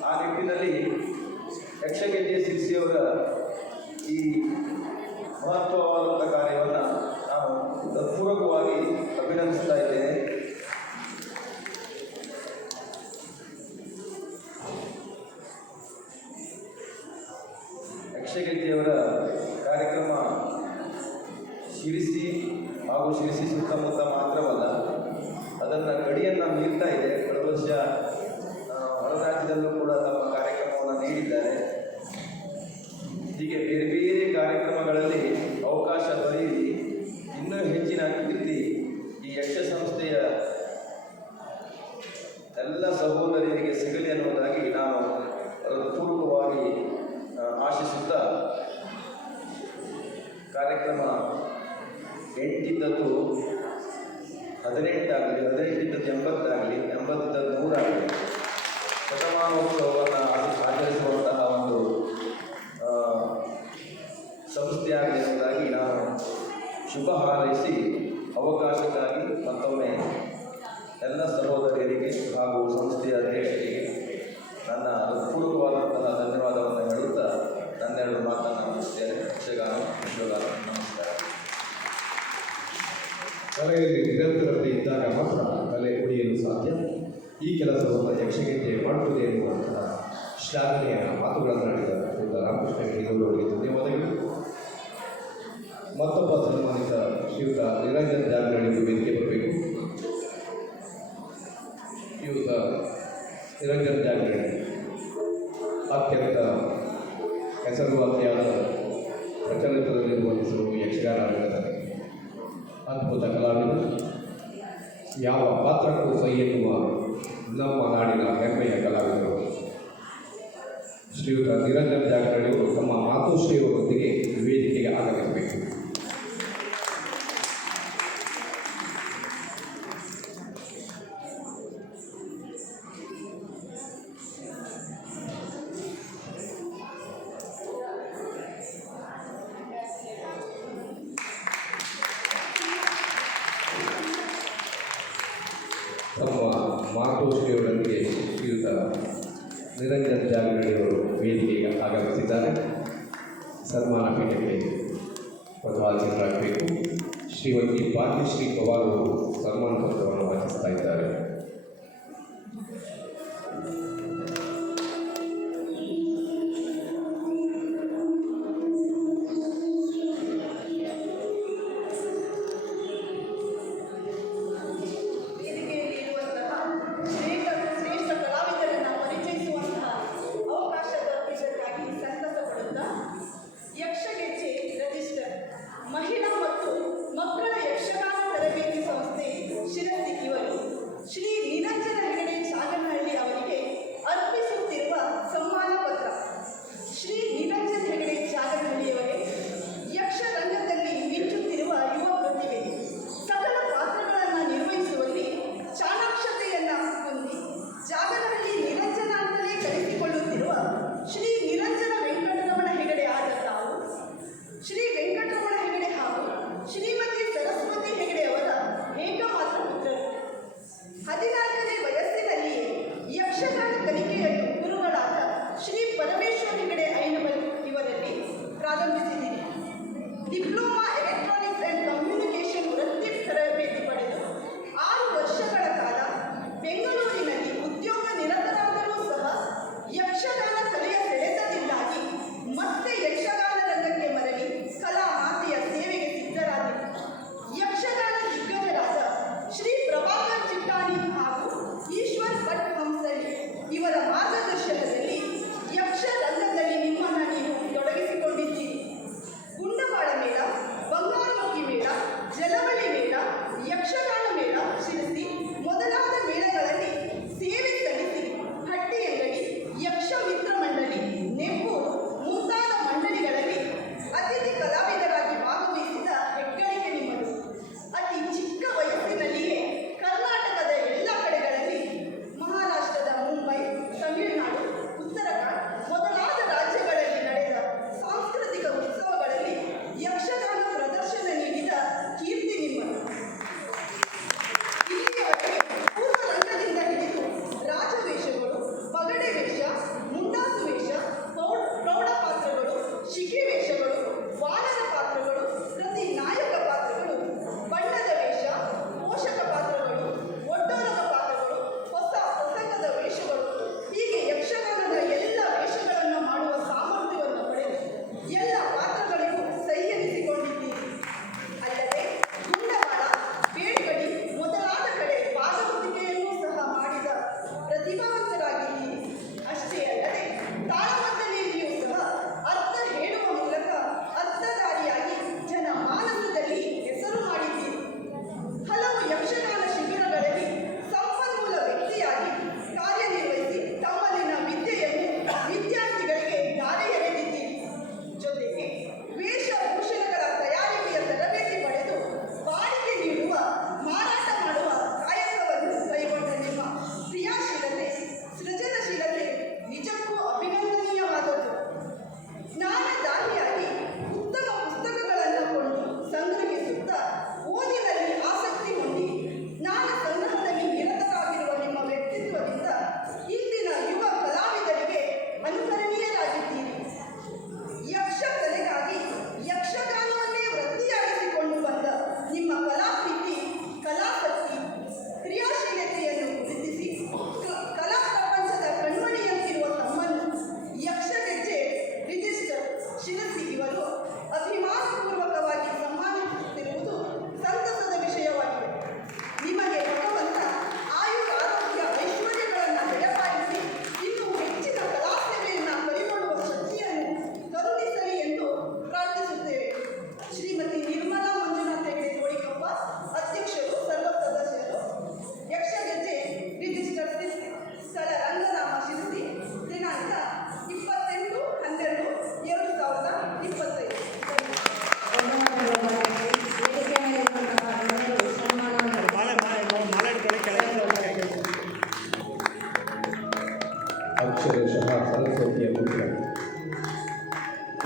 ಆ ನಿಟ್ಟಿನಲ್ಲಿ ಯಕ್ಷಗೆಜ್ಜೆ ಶಿರಸಿಯವರ ಈ ಮಹತ್ವವಾದಂಥ ಕಾರ್ಯವನ್ನು ನಾನು ಹೃತ್ಪೂರ್ವಕವಾಗಿ ಅಭಿನಂದಿಸ್ತಾ ಇದ್ದೇನೆ. ಯಕ್ಷಗೆಜ್ಜೆಯವರ ಕಾರ್ಯಕ್ರಮ ಶಿರಸಿ ಹಾಗೂ ಶಿರಸಿ ಸುತ್ತಮುತ್ತ ಮಾತ್ರವಲ್ಲ, ಅದನ್ನು ಗಡಿಯನ್ನು ಮೀರ್ತಾ ಇದೆ. ಕಳೆದ ವರ್ಷ ಹೊರ ರಾಜ್ಯದಲ್ಲೂ ಕೂಡ ತಮ್ಮ ಕಾರ್ಯಕ್ರಮವನ್ನು ನೀಡಿದ್ದಾರೆ. ಹೀಗೆ ಬೇರೆ ಬೇರೆ ಕಾರ್ಯಕ್ರಮಗಳಲ್ಲಿ ಅವಕಾಶ ದೊರೆಯಲಿ, ಇನ್ನೂ ಹೆಚ್ಚಿನ ಕೀರ್ತಿ ಈ ಯಕ್ಷ ಸಂಸ್ಥೆಯ ಎಲ್ಲ ಸಹೋದರಿಯರಿಗೆ ಸಿಗಲಿ ಅನ್ನುವುದಾಗಿ ನಾನು ಹೃತ್ಪೂರ್ವಕವಾಗಿ ಆಶಿಸುತ್ತಾ, ಕಾರ್ಯಕ್ರಮ 8 ಇದ್ದದ್ದು 18 ಆಗಲಿ, 18 ಇದ್ದದ್ದು 80 ಆಗಲಿ, 80 ಇದ್ದದ್ದು 100 ಆಗಲಿ, ಶತಮಾನೋತ್ಸವವನ್ನು ಆಚರಿಸುವಂತಹ ಒಂದು ಸಂಸ್ಥೆಯಾಗಲಿ ಎಂಬುದಾಗಿ ನಾನು ಶುಭ ಹಾರೈಸಿ, ಅವಕಾಶಕ್ಕಾಗಿ ಮತ್ತೊಮ್ಮೆ ಎಲ್ಲ ಸಹೋದರಿಯರಿಗೆ ಹಾಗೂ ಸಂಸ್ಥೆಯ ಅಧ್ಯಕ್ಷರಿಗೆ ನನ್ನ ಹೃತ್ಪೂರ್ವಕವಾದಂತಹ ಧನ್ಯವಾದವನ್ನು ಹೇಳುತ್ತಾ ನನ್ನೆರಡು ಮಾತನ್ನು ಮುಗಿಸ್ತೇನೆ. ಯಕ್ಷಗಾನ ವಿಶ್ವಗಾನ. ನಮಸ್ಕಾರ. ಕಲೆಯಲ್ಲಿ ನಿರಂತರತೆ ಇದ್ದಾಗ ಮಾತ್ರ ಕಲೆ ಉಳಿಯಲು ಸಾಧ್ಯ. ಈ ಕೆಲಸವನ್ನು ಯಕ್ಷಗೆಜ್ಜೆ ಮಾಡುತ್ತದೆ ಎನ್ನುವಂತಹ ಶ್ಲಾಘನೆಯ ಮಾತುಗಳನ್ನು ಆಡಿದ ಶ್ರೀಯುತ ರಾಮಕೃಷ್ಣ ಗಿರಿಗೌಡರಿಗೆ ಧನ್ಯವಾದಗಳು. ಮತ್ತೊಬ್ಬ ಸನ್ಮಾನಿತ ಶ್ರೀಯುತ ನಿರಂಜನ್ ಜಾಗರಣಿಗೂ ವೇದಿಕೆ ಬರಬೇಕು. ಶ್ರೀಯುತ ನಿರಂಜನ್ ಜಾಗರಣಿ ಅತ್ಯಂತ ಹೆಸರುವಾಸಿಯಾದ ಪ್ರಚಲಿತದಲ್ಲಿರುವ ಯಕ್ಷಗಾನ ರಂಗದ ಅದ್ಭುತ ಕಲಾವಿದ, ಯಾವ ಪಾತ್ರಕ್ಕೂ ಸೈ ಎನ್ನುವ ನಮ್ಮ ನಾಡಿನ ಹೆಮ್ಮೆಯ ಕಲಾವಿದರು ಶ್ರೀಯುತ ನಿರಂಜನ್ ಜಾಗರಣಿಯವರು ತಮ್ಮ ಮಾತುಶ್ರೀಯವರೊಂದಿಗೆ ವೇದಿಕೆಗೆ ಆಗಮಿಸಬೇಕು. ತಮ್ಮ ಮಾತೋಶ್ರೀಯವರೊಂದಿಗೆ ಶ್ರೀಯುತ ನಿರಂಜನ್ ಜಾಗರಣಿಯವರು ವೇದಿಕೆಗೆ ಆಗಮಿಸಿದ್ದಾರೆ. ಸನ್ಮಾನ ಪೀಠಕ್ಕೆ ಪದವಾಚಕರಾಗಬೇಕು. ಶ್ರೀಮತಿ ಭಾಗ್ಯಶ್ರೀ ಪವಾರ್ ಅವರು ಸನ್ಮಾನ ಪತ್ರವನ್ನು ವಾಚಿಸ್ತಾ ಇದ್ದಾರೆ. ಮಹಿಳಾ ಮತ್ತು ಮಕ್ಕಳ ಯಕ್ಷಗಾನ ತರಬೇತಿ ಸಂಸ್ಥೆ ಶಿರಸಿ ಇವರು ಶ್ರೀ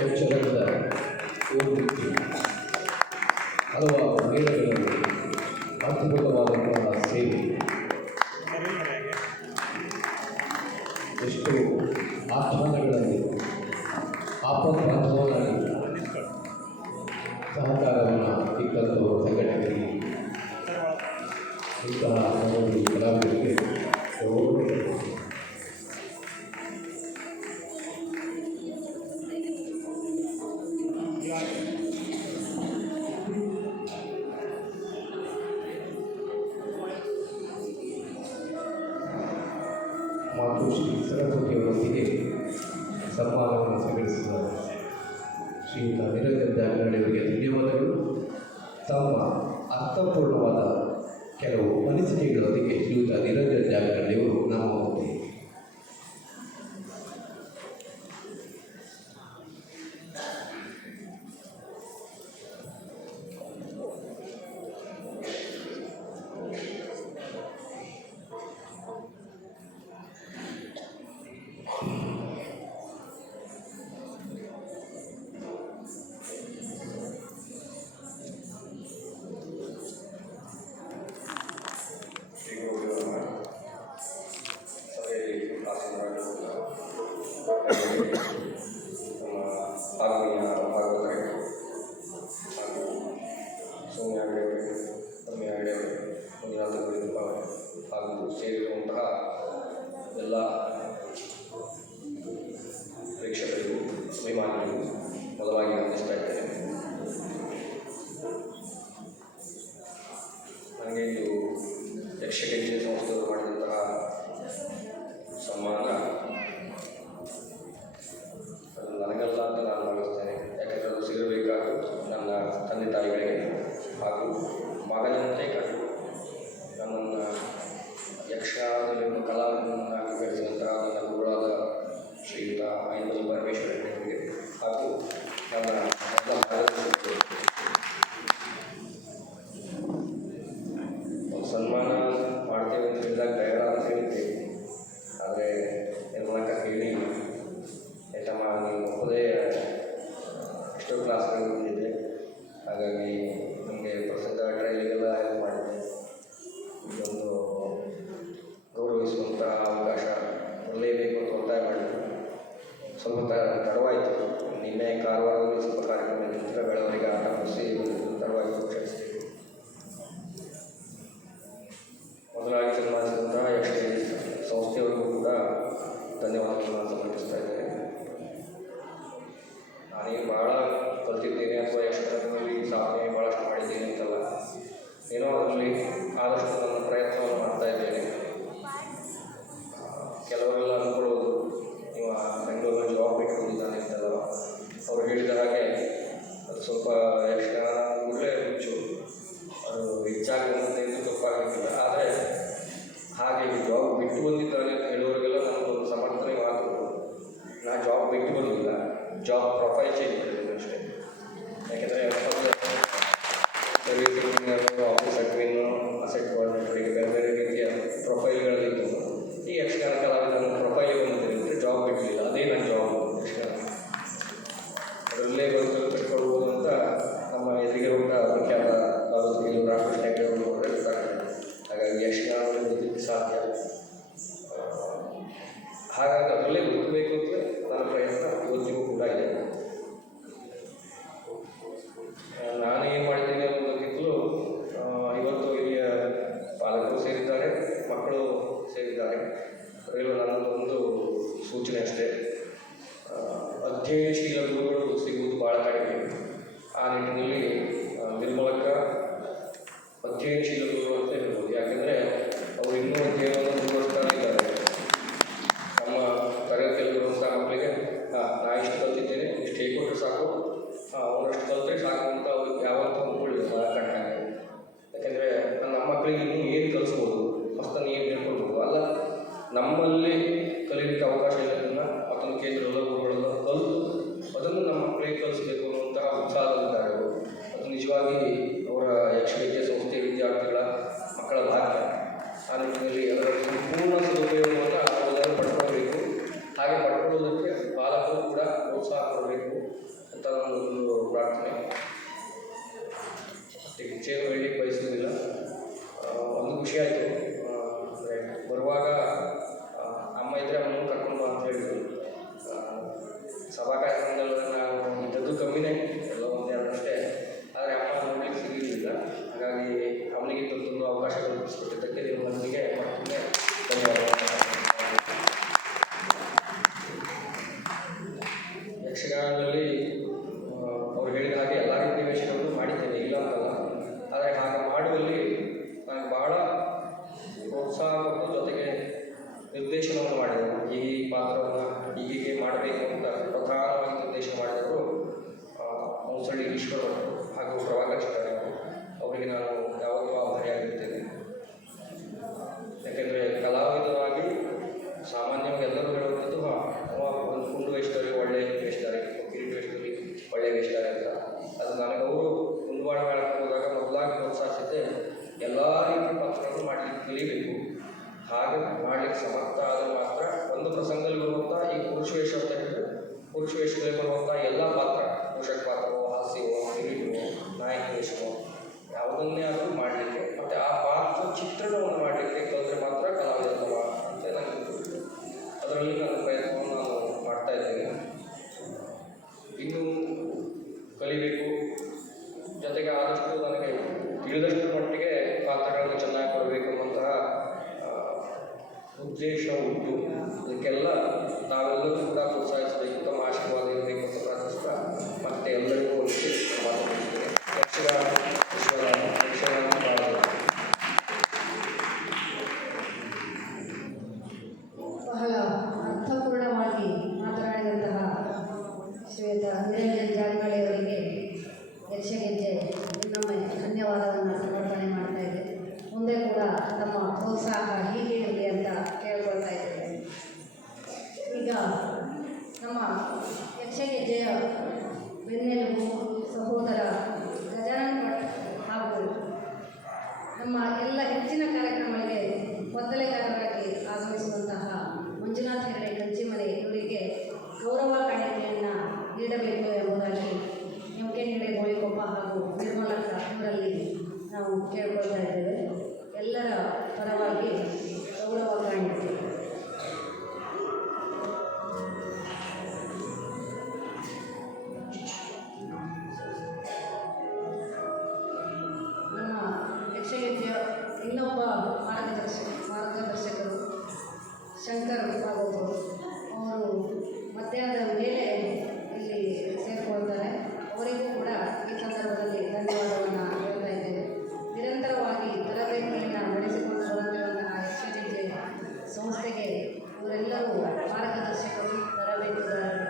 ಯಕ್ಷರಂಗದ ಓದುವಿಕೆ ಹಲವಾರು ಮೇಳಗಳಲ್ಲಿ ಅದ್ಭುತವಾದಂತಹ ಸೇವೆ, ಎಷ್ಟೋ ಆಹ್ವಾನಗಳಲ್ಲಿ ಆಪತ್ಬಾಂಧವನಾಗಿ ಸಹಕಾರವನ್ನು ಇಕ್ಕಂಥವರು ಸಂಘಟನೆಯಲ್ಲಿ ಇಂತಹ ನಮ್ಮಲ್ಲಿ ಕಲಾವಿದರಿಗೆ ಮಾತು ಶ್ರೀ ಸರಸ್ವತಿಯವರೊಂದಿಗೆ ಸನ್ಮಾನವನ್ನು ಸ್ವೀಕರಿಸಿದ ಶ್ರೀಯುತ ನಿರಂಜನ್ ಜಾಗರಣೆಯವರಿಗೆ ಧನ್ಯವಾದಗಳು. ತಮ್ಮ ಅರ್ಥಪೂರ್ಣವಾದ ಕೆಲವು ಅನಿಸಿಕೆಗಳೊಂದಿಗೆ ಶ್ರೀಯುತ ನಿರಂಜನ್ ಜಾಗರಣೆಯವರು ನಮ್ಮ ಮುಂದೆ. ಆತ್ಮೀಯ ಭಾಗವತರೇ ಹಾಗೂ ಸೌಮ್ಯ ಹೆಗಡೆಯವರೇ, ರಮ್ಯ ಹೆಗಡೆಯವರೇ, ಮಂಜುನಾಥ ಗೋವಿಂದಪ್ಪ ಹಾಗೂ ಸೇರಿರುವಂತಹ ಎಲ್ಲ ಪ್ರೇಕ್ಷಕರಿಗೂ ಅಭಿಮಾನಿಗಳಿಗೂ ಮೊದಲಾಗಿ ವಂದಿಸ್ತಾ ಇದ್ದೇನೆ. ನನಗೆ ಇದು ಯಕ್ಷಗೆಜ್ಜೆ ಸಂಸ್ಥೆಯವರು ಮಾಡಿದಂತಹ ಸನ್ಮಾನ ಅದು ನನಗಲ್ಲ ಅಂತ ನಾನು ಭಾವಿಸ್ತೇನೆ. ಯಾಕೆಂದರೆ ಅದು ಸಿಗಬೇಕಾದ್ದು ನನ್ನ ತಂದೆ ತಾಯಿಗಳಿಗೆ ಹಾಗೂ ಮಗನಂತೆ ಕಂಡು ನನ್ನನ್ನು ಯಕ್ಷಗಾನದಲ್ಲಿ ಕಲಾವಿದನನ್ನಾಗಿ ಬೆಳೆಸಿದಂತಹ ನನ್ನ ಗುರುಗಳಾದ ಶ್ರೀಯುತ ಐಂಬಲಿ ಪರಮೇಶ್ವರ ಹೆಗಡೆಯವರಿಗೆ ಹಾಗೂ ನನ್ನ ಎಲ್ಲ ಮಾರ್ಗದರ್ಶಕರಿಗೆ ಒಂದು ಸನ್ಮಾನ ಮಾಡ್ತೇವೆ ಅಂತ ಹೇಳಿದಾಗ ಬೇಡ ಅಂತ ಹೇಳಿದ್ದೆ. ಆದರೆ ನಿರ್ಮಲಕ್ಕ ಕೇಳಿ ಏತಮ್ಮ ನೀವು ಒಪ್ಪದೇ ಎಷ್ಟೋ ಕ್ಲಾಸ್ಗಳು ಬಂದಿದೆ, ಹಾಗಾಗಿ ನಮಗೆ ಪ್ರಸಿದ್ಧ ಟ್ರೈಲಿಗೆಲ್ಲ ಹೆಲ್ಪ್ ಮಾಡಿದ್ದೆ. ಇದೊಂದು ಗೌರವಿಸುವಂತಹ ಅವಕಾಶ ಬರಲೇಬೇಕು ಅಂತ ಒತ್ತಾಯ ಮಾಡಿದ್ರು. ಸ್ವಲ್ಪ ತಡವಾಯಿತು. ನಿನ್ನೆ ಕಾರವಾರದಲ್ಲಿ ಸ್ವಲ್ಪ ಕಾರ್ಯಕ್ರಮ ನಂತರ ಬೆಳವಣಿಗೆ ಆಟ ಮುಗಿಸಿ ತಡವಾಗಿ ಕ್ಷಮಿಸಿದೆ. ಮೊದಲಾಗಿ ಸನ್ಮಾನಿಸಿದಂತಹ ಯಕ್ಷಗಾನ ಸಂಸ್ಥೆಯವರಿಗೂ ಕೂಡ ಧನ್ಯವಾದಗಳನ್ನು ಸಮರ್ಪಿಸ್ತಾ ಇದ್ದೇನೆ. ನಾನೇನು ಭಾಳ ಕಲ್ತಿದ್ದೇನೆ ಅಥವಾ ಯಕ್ಷಗಾನದಲ್ಲಿ ಸಾಧನೆ ಭಾಳಷ್ಟು ಮಾಡಿದ್ದೇನೆ ಅಂತಲ್ಲ, ಏನೋ ಅದರಲ್ಲಿ ಆದಷ್ಟು ನನ್ನ ಪ್ರಯತ್ನವನ್ನು ಮಾಡ್ತಾ ಇದ್ದೇನೆ. ಕೆಲವರೆಲ್ಲ ಅಂದ್ಕೊಳ್ಳೋದು ನೀವು ಬೆಂಗಳೂರಲ್ಲಿ ಜಾಬ್ ಬಿಟ್ಟು ಬಂದಿದ್ದಾನೆ ಅಂತಲ್ಲ, ಅವರು ಹೇಳಿದ ಹಾಗೆ ಅದು ಸ್ವಲ್ಪ ಯಕ್ಷಗಾನ ಕೂಡಲೇ ಹುಚ್ಚು, ಅದು ಹೆಚ್ಚಾಗುತ್ತೆ ಎಂದು ತಪ್ಪಾಗಲಿಕ್ಕಿಲ್ಲ. ಆದರೆ ಹಾಗೆ ಜಾಬ್ ಬಿಟ್ಟು ಬಂದಿದ್ದಾನೆ ಅಂತ ಹೇಳುವವರಿಗೆಲ್ಲ ನನ್ನದೊಂದು ಸಮರ್ಥನೆ ಮಾತು, ನಾನು ಜಾಬ್ ಬಿಟ್ಟು ಬಂದಿಲ್ಲ, ಜಾಬ್ ಪ್ರೊಫೈಲ್ ಚೇಂಜ್ ಮಾಡಿದ್ದೀನಿ ಅಷ್ಟೇ. ಯಾಕೆಂದರೆ ಸರ್ವಿಸ್ ಇಂಜಿನಿಯರು, ಆಫೀಸ್ ಅಡ್ಮಿನ್ನು, ಅಸೆಟ್ ಕೋಆರ್ಡಿನೇಟರಿಗೆ ಬೇರೆ ಬೇರೆ ರೀತಿಯ ಪ್ರೊಫೈಲ್ಗಳಲ್ಲಿತ್ತು. ಈ ಯಕ್ಷಗಾನ ಕಲಾವಿದ ಪ್ರೊಫೈಲಿಗೆ ಬಂದಿದ್ದೀನಿ ಅಂದರೆ ಜಾಬ್ ಬಿಡಲಿಲ್ಲ, ಅದೇ ನನ್ನ ಜಾಬ್ ಯಕ್ಷಗಾನ. ಅದರಲ್ಲೇ ಬಂದು ಕಟ್ಕೊಳ್ಬೋದು ಅಂತ ನಮ್ಮ ಎದುರಿಗೆ ಹೋಗ್ತಾ ಮುಖ್ಯಾತ ರಾಮಕೃಷ್ಣ ಹೆಗಡೆ ಅವರು ಗೊತ್ತಾಗ್ತದೆ. ಹಾಗಾಗಿ ಯಕ್ಷಗಾನದಲ್ಲಿ ಬದುಕಲಿಕ್ಕೆ ಸಾಧ್ಯ. ಹಾಗಾಗಿ ಅದರಲ್ಲೇ ಬದುಕಬೇಕು ಅಂತ ನನ್ನ ಪ್ರಯತ್ನ ಇವತ್ತಿಗೂ ಕೂಡ ಇದೆ. ನಾನೇನು ಮಾಡಿದ್ದೇನೆ ಅನ್ನೋದಕ್ಕಿಂತಲೂ ಇವತ್ತು ಇಲ್ಲಿಯ ಪಾಲಕರು ಸೇರಿದ್ದಾರೆ, ಮಕ್ಕಳು ಸೇರಿದ್ದಾರೆ. ಅದರಲ್ಲೂ ನನ್ನದೊಂದು ಸೂಚನೆ ಅಷ್ಟೇ, ಅಧ್ಯಯನಶೀಲ ಗುರುಗಳು ಸಿಗುವುದು ಭಾಳ ಕಡಿಮೆ. ಆ ನಿಟ್ಟಿನಲ್ಲಿ ನಿರ್ಮಲಕ್ಕ ಅಧ್ಯಯನಶೀಲ ಗುರುಗಳು ಅಂತ ಹೇಳ್ಬೋದು. ಯಾಕೆಂದರೆ ಅವರು ಇನ್ನೂ ಅಧ್ಯಯನವನ್ನು ಮುಂದುವರಿಸ್ತಾ ಇದ್ದಾರೆ. ನಮ್ಮ ತರಗತಿಯಲ್ಲಿರುವಂಥ ಮಕ್ಕಳಿಗೆ ನಾ ಇಷ್ಟು ಕಲ್ತಿದ್ದೇನೆ, ಇಷ್ಟು ಹೇಳ್ಕೊಟ್ರೆ ಸಾಕು, ಅವರಷ್ಟು ಕಲಿತ್ರೆ ಸಾಕು ಅಂತ ಅವ್ರಿಗೆ ಯಾವತ್ತೂ ಅಂದ್ಕೊಳ್ಳಿಲ್ಲ ಕಂಡಾಗ. ಯಾಕೆಂದರೆ ನಮ್ಮ ಮಕ್ಕಳಿಗೆ ಇನ್ನೂ ಏನು ಕಲಿಸ್ಬೋದು, ಹೊಸದನ್ನು ಏನು ಹೇಳ್ಕೊಳ್ಬೋದು, ಅಲ್ಲ ನಮ್ಮಲ್ಲಿ ಕಲಿಯಲಿಕ್ಕೆ ಅವಕಾಶ ಇರೋದನ್ನು ಮತ್ತೊಂದು ಕೇಂದ್ರದ ಗುರುಗಳೆಲ್ಲ ಕಲಿತು ಅದನ್ನು ನಮ್ಮ ಮಕ್ಕಳಿಗೆ ಕಲಿಸಬೇಕು ಅನ್ನುವಂತಹ ಉತ್ಸಾಹದಲ್ಲಿದ್ದಾರೆ ಅವರು. ಅದು ನಿಜವಾಗಿ ಅವರ ಯಕ್ಷಗೆಜ್ಜೆ ಸಂಸ್ಥೆಯ ವಿದ್ಯಾರ್ಥಿಗಳ ಮಕ್ಕಳ ಭಾಗ್ಯ. ಆ ನಿಟ್ಟಿನಲ್ಲಿ ಅದರ ಸಂಪೂರ್ಣ ಸದುಪಯೋಗವನ್ನು ಎಲ್ಲರೂ ಪಡ್ಕೊಳ್ಬೇಕು. ಹಾಗೆ ಪಡ್ಕೊಳ್ಳೋದಕ್ಕೆ ಪಾಲಕರು ಕೂಡ ಪ್ರೋತ್ಸಾಹ ಕೊಡಬೇಕು. ಕಮ್ಮಿನೇ, ಎಲ್ಲ ಒಂದೆರಡಷ್ಟೇ. ಆದರೆ ಅಮ್ಮ ನೋಡ್ಲಿಕ್ಕೆ ಸಿಗಲಿಲ್ಲ. ಹಾಗಾಗಿ ಅವನಿಗೆ ತುಂಬ ಅವಕಾಶಗಳು ಕೊಡಿಸ್ಕೊಟ್ಟಿದ್ದಕ್ಕೆ ನಿಮ್ಮೊಂದಿಗೆ ಮತ್ತೊಮ್ಮೆ ಧನ್ಯವಾದಗಳು. ಯಕ್ಷಗಾನದಲ್ಲಿ ಅವ್ರು ಹೇಳಿದ ಹಾಗೆ ಎಲ್ಲ ರೀತಿಯ ವೇಷಗಳನ್ನು ಮಾಡಿದ್ದೇನೆ, ಇಲ್ಲ ಅಂತಲ್ಲ. ಆದರೆ ಹಾಗೆ ಮಾಡುವಲ್ಲಿ ನಾನು ಬಹಳ ಪ್ರೋತ್ಸಾಹ ಕೊಟ್ಟು ಜೊತೆಗೆ ನಿರ್ದೇಶನವನ್ನು ಮಾಡಿದರು. ಈ ಪಾತ್ರವನ್ನು ಹೀಗೆ ಮಾಡಬೇಕು ಅಂತ ಪ್ರಧಾನವಾಗಿ ನಿರ್ದೇಶನ ಮಾಡಿದವರು ಮೌಸಳ್ಳಿ ಈಶ್ವರ್ ಹಾಗೂ ಪ್ರಭಾಕರ್ ಅವರಿಗೆ ನಾನು ಯಾವತ್ತೂ ಆಭಾರಿಯಾಗಿರ್ತೇನೆ. ಯಾಕೆಂದರೆ ಕಲಾವಿದರಾಗಿ ಸಾಮಾನ್ಯವಾಗಿ ಎಲ್ಲರೂ ಹೇಳುವಂಥದ್ದು ಒಂದು ಕುಂಡು ವೇಷದಲ್ಲಿ ಒಳ್ಳೆಯ ವೇಷಧಾರಿ, ಕಿರೀಟ ವೇಷದಲ್ಲಿ ಒಳ್ಳೆಯ ವೇಷಧಾರಿ ಅಂತ. ಅದು ನನಗೆ ಅವರು ಕುಂದುವಾಡ ಮೇಳಕ್ಕೆ ಹೋದಾಗ ಮೊದಲಾಗಿ ಪ್ರೋತ್ಸಾಹಿಸಿದ್ದೆ ಎಲ್ಲ ರೀತಿಯ ಪಾತ್ರಗಳನ್ನು ಮಾಡಲಿಕ್ಕೆ ಕಲಿಬೇಕು. ಹಾಗೆ ಮಾಡಲಿಕ್ಕೆ ಸಮರ್ಥ ಆದರೆ ಮಾತ್ರ ಒಂದು ಪ್ರಸಂಗದಲ್ಲಿ ಬರುವಂಥ ಈ ಪುರುಷ ವೇಷ ಅಂತ ಹೇಳಿದರೆ ಪುರುಷ ವೇಷದಲ್ಲಿ ಬರುವಂಥ ಎಲ್ಲ ಪಾತ್ರ, ಪೋಷಕ ಪಾತ್ರವೋ, ಹಾಸ್ಯವೋ, ಕಿರೀಟವೋ, ನಾಯಕ ವೇಷವೋ ಯಾವುದನ್ನೇ ಆದರೂ ಮಾಡಲಿಕ್ಕೆ ಮತ್ತು ಆ ಪಾತ್ರ ಚಿತ್ರಣವನ್ನು ಮಾಡಲಿಕ್ಕೆ ಕಲಿತ್ರೆ ಮಾತ್ರ ಕಲಾವಿದತ್ವ ಅಂತ ನನಗೆ ಗೊತ್ತಿತ್ತು. ಅದರಲ್ಲಿ ನನ್ನ ಪ್ರಯತ್ನವನ್ನು ನಾನು ಮಾಡ್ತಾ ಇದ್ದೇನೆ. ಇನ್ನೂ ಕಲಿಬೇಕು. ಜೊತೆಗೆ ಆದಷ್ಟು ನನಗೆ ತಿಳಿದಷ್ಟು ಮಟ್ಟಿಗೆ ಪಾತ್ರಗಳನ್ನು ಚೆನ್ನಾಗಿ ಕೊಡಬೇಕು ಅನ್ನುವಂತಹ ಉದ್ದೇಶ ಉಂಟು. ಇದಕ್ಕೆಲ್ಲ ನಾವೆಲ್ಲರೂ ಕೂಡ ಪ್ರೋತ್ಸಾಹಿಸಬೇಕು, ತಮ್ಮ ಆಶೀರ್ವಾದ ಇರಬೇಕು ಅಂತ ಪ್ರಾರ್ಥಿಸ್ತಾ ಮತ್ತೆ ಎಲ್ಲರಿಗೂ ಮಾತನಾಡ್ತೇನೆ. ಬಹಳ ಅರ್ಥಪೂರ್ಣವಾಗಿ ಮಾತನಾಡಿದಂತಹ ಶ್ರೀಯುತ ನಿರಂಜನ್ ಜಾರಕಿಹೊಳಿ ಅವರಿಗೆ ಯಕ್ಷಗೆಜ್ಜೆ ಇನ್ನೊಮ್ಮೆ ಧನ್ಯವಾದವನ್ನು ಸಮರ್ಪಣೆ ಮಾಡ್ತಾ ಇದೆ. ಮುಂದೆ ಕೂಡ ತಮ್ಮ ಪ್ರೋತ್ಸಾಹ ಹೀಗೆ ಇರಲಿ ಅಂತ ಕೇಳ್ಕೊಳ್ತಾ ಇದ್ದೇವೆ. ಈಗ ನಮ್ಮ ಯಕ್ಷಗೆಜ್ಜೆಯ ಬೆನ್ನೆಲುಬು ಸಹೋದರ ಗಜಾನನ್ ಭಟ್ ಹಾಗೂ ನಮ್ಮ ಎಲ್ಲ ಹೆಚ್ಚಿನ ಕಾರ್ಯಕ್ರಮಗಳಿಗೆ ಮೊದಲೇಗಾರರಾಗಿ ಆಗಮಿಸುವಂತಹ ಮಂಜುನಾಥ್ ಹೆಗಡೆ ಕಂಚಿಮನೆ ಇವರಿಗೆ ಗೌರವ ಕಾಣಿಕೆಯನ್ನು ನೀಡಬೇಕು ಎಂಬುದಾಗಿ ಎಂ.ಕೆ. ಹೆಗಡೆ ಗೋಳಿಕೊಪ್ಪ ಹಾಗೂ ನಿರ್ಮಲಕ್ಕ ಇವರಲ್ಲಿ ನಾವು ಕೇಳ್ಕೊಳ್ತಾ ಇದ್ದೇವೆ. ಎಲ್ಲರ ಪರವಾಗಿ ಗೌರವ ಕಾಣಿಕೆ. ನಮ್ಮ ಯಕ್ಷಗೆಜ್ಜೆಯ ಇನ್ನೊಬ್ಬ ಮಾರ್ಗದರ್ಶಕರು ಶಂಕರ್ ಬಾಬು ಅವರು ಮಧ್ಯಾಹ್ನದ ಮೇಲೆ ಇಲ್ಲಿ ಸೇರಿಕೊಳ್ತಾರೆ. ಅವರಿಗೂ ಕೂಡ ಈ ಸಂದರ್ಭದಲ್ಲಿ ಧನ್ಯವಾದವನ್ನು ಹೇಳ್ತಾ ಇದ್ದೇವೆ. ನಿರಂತರವಾಗಿ ತರಬೇತಿಯನ್ನು ನಡೆಸಿಕೊಂಡು ಬರುತ್ತಿರುವಂತಹ ಯಕ್ಷಗೆಜ್ಜೆ ಸಂಸ್ಥೆಗೆ ಇವರೆಲ್ಲರೂ ಮಾರ್ಗದರ್ಶಕರು, ತರಬೇತುದಾರರು.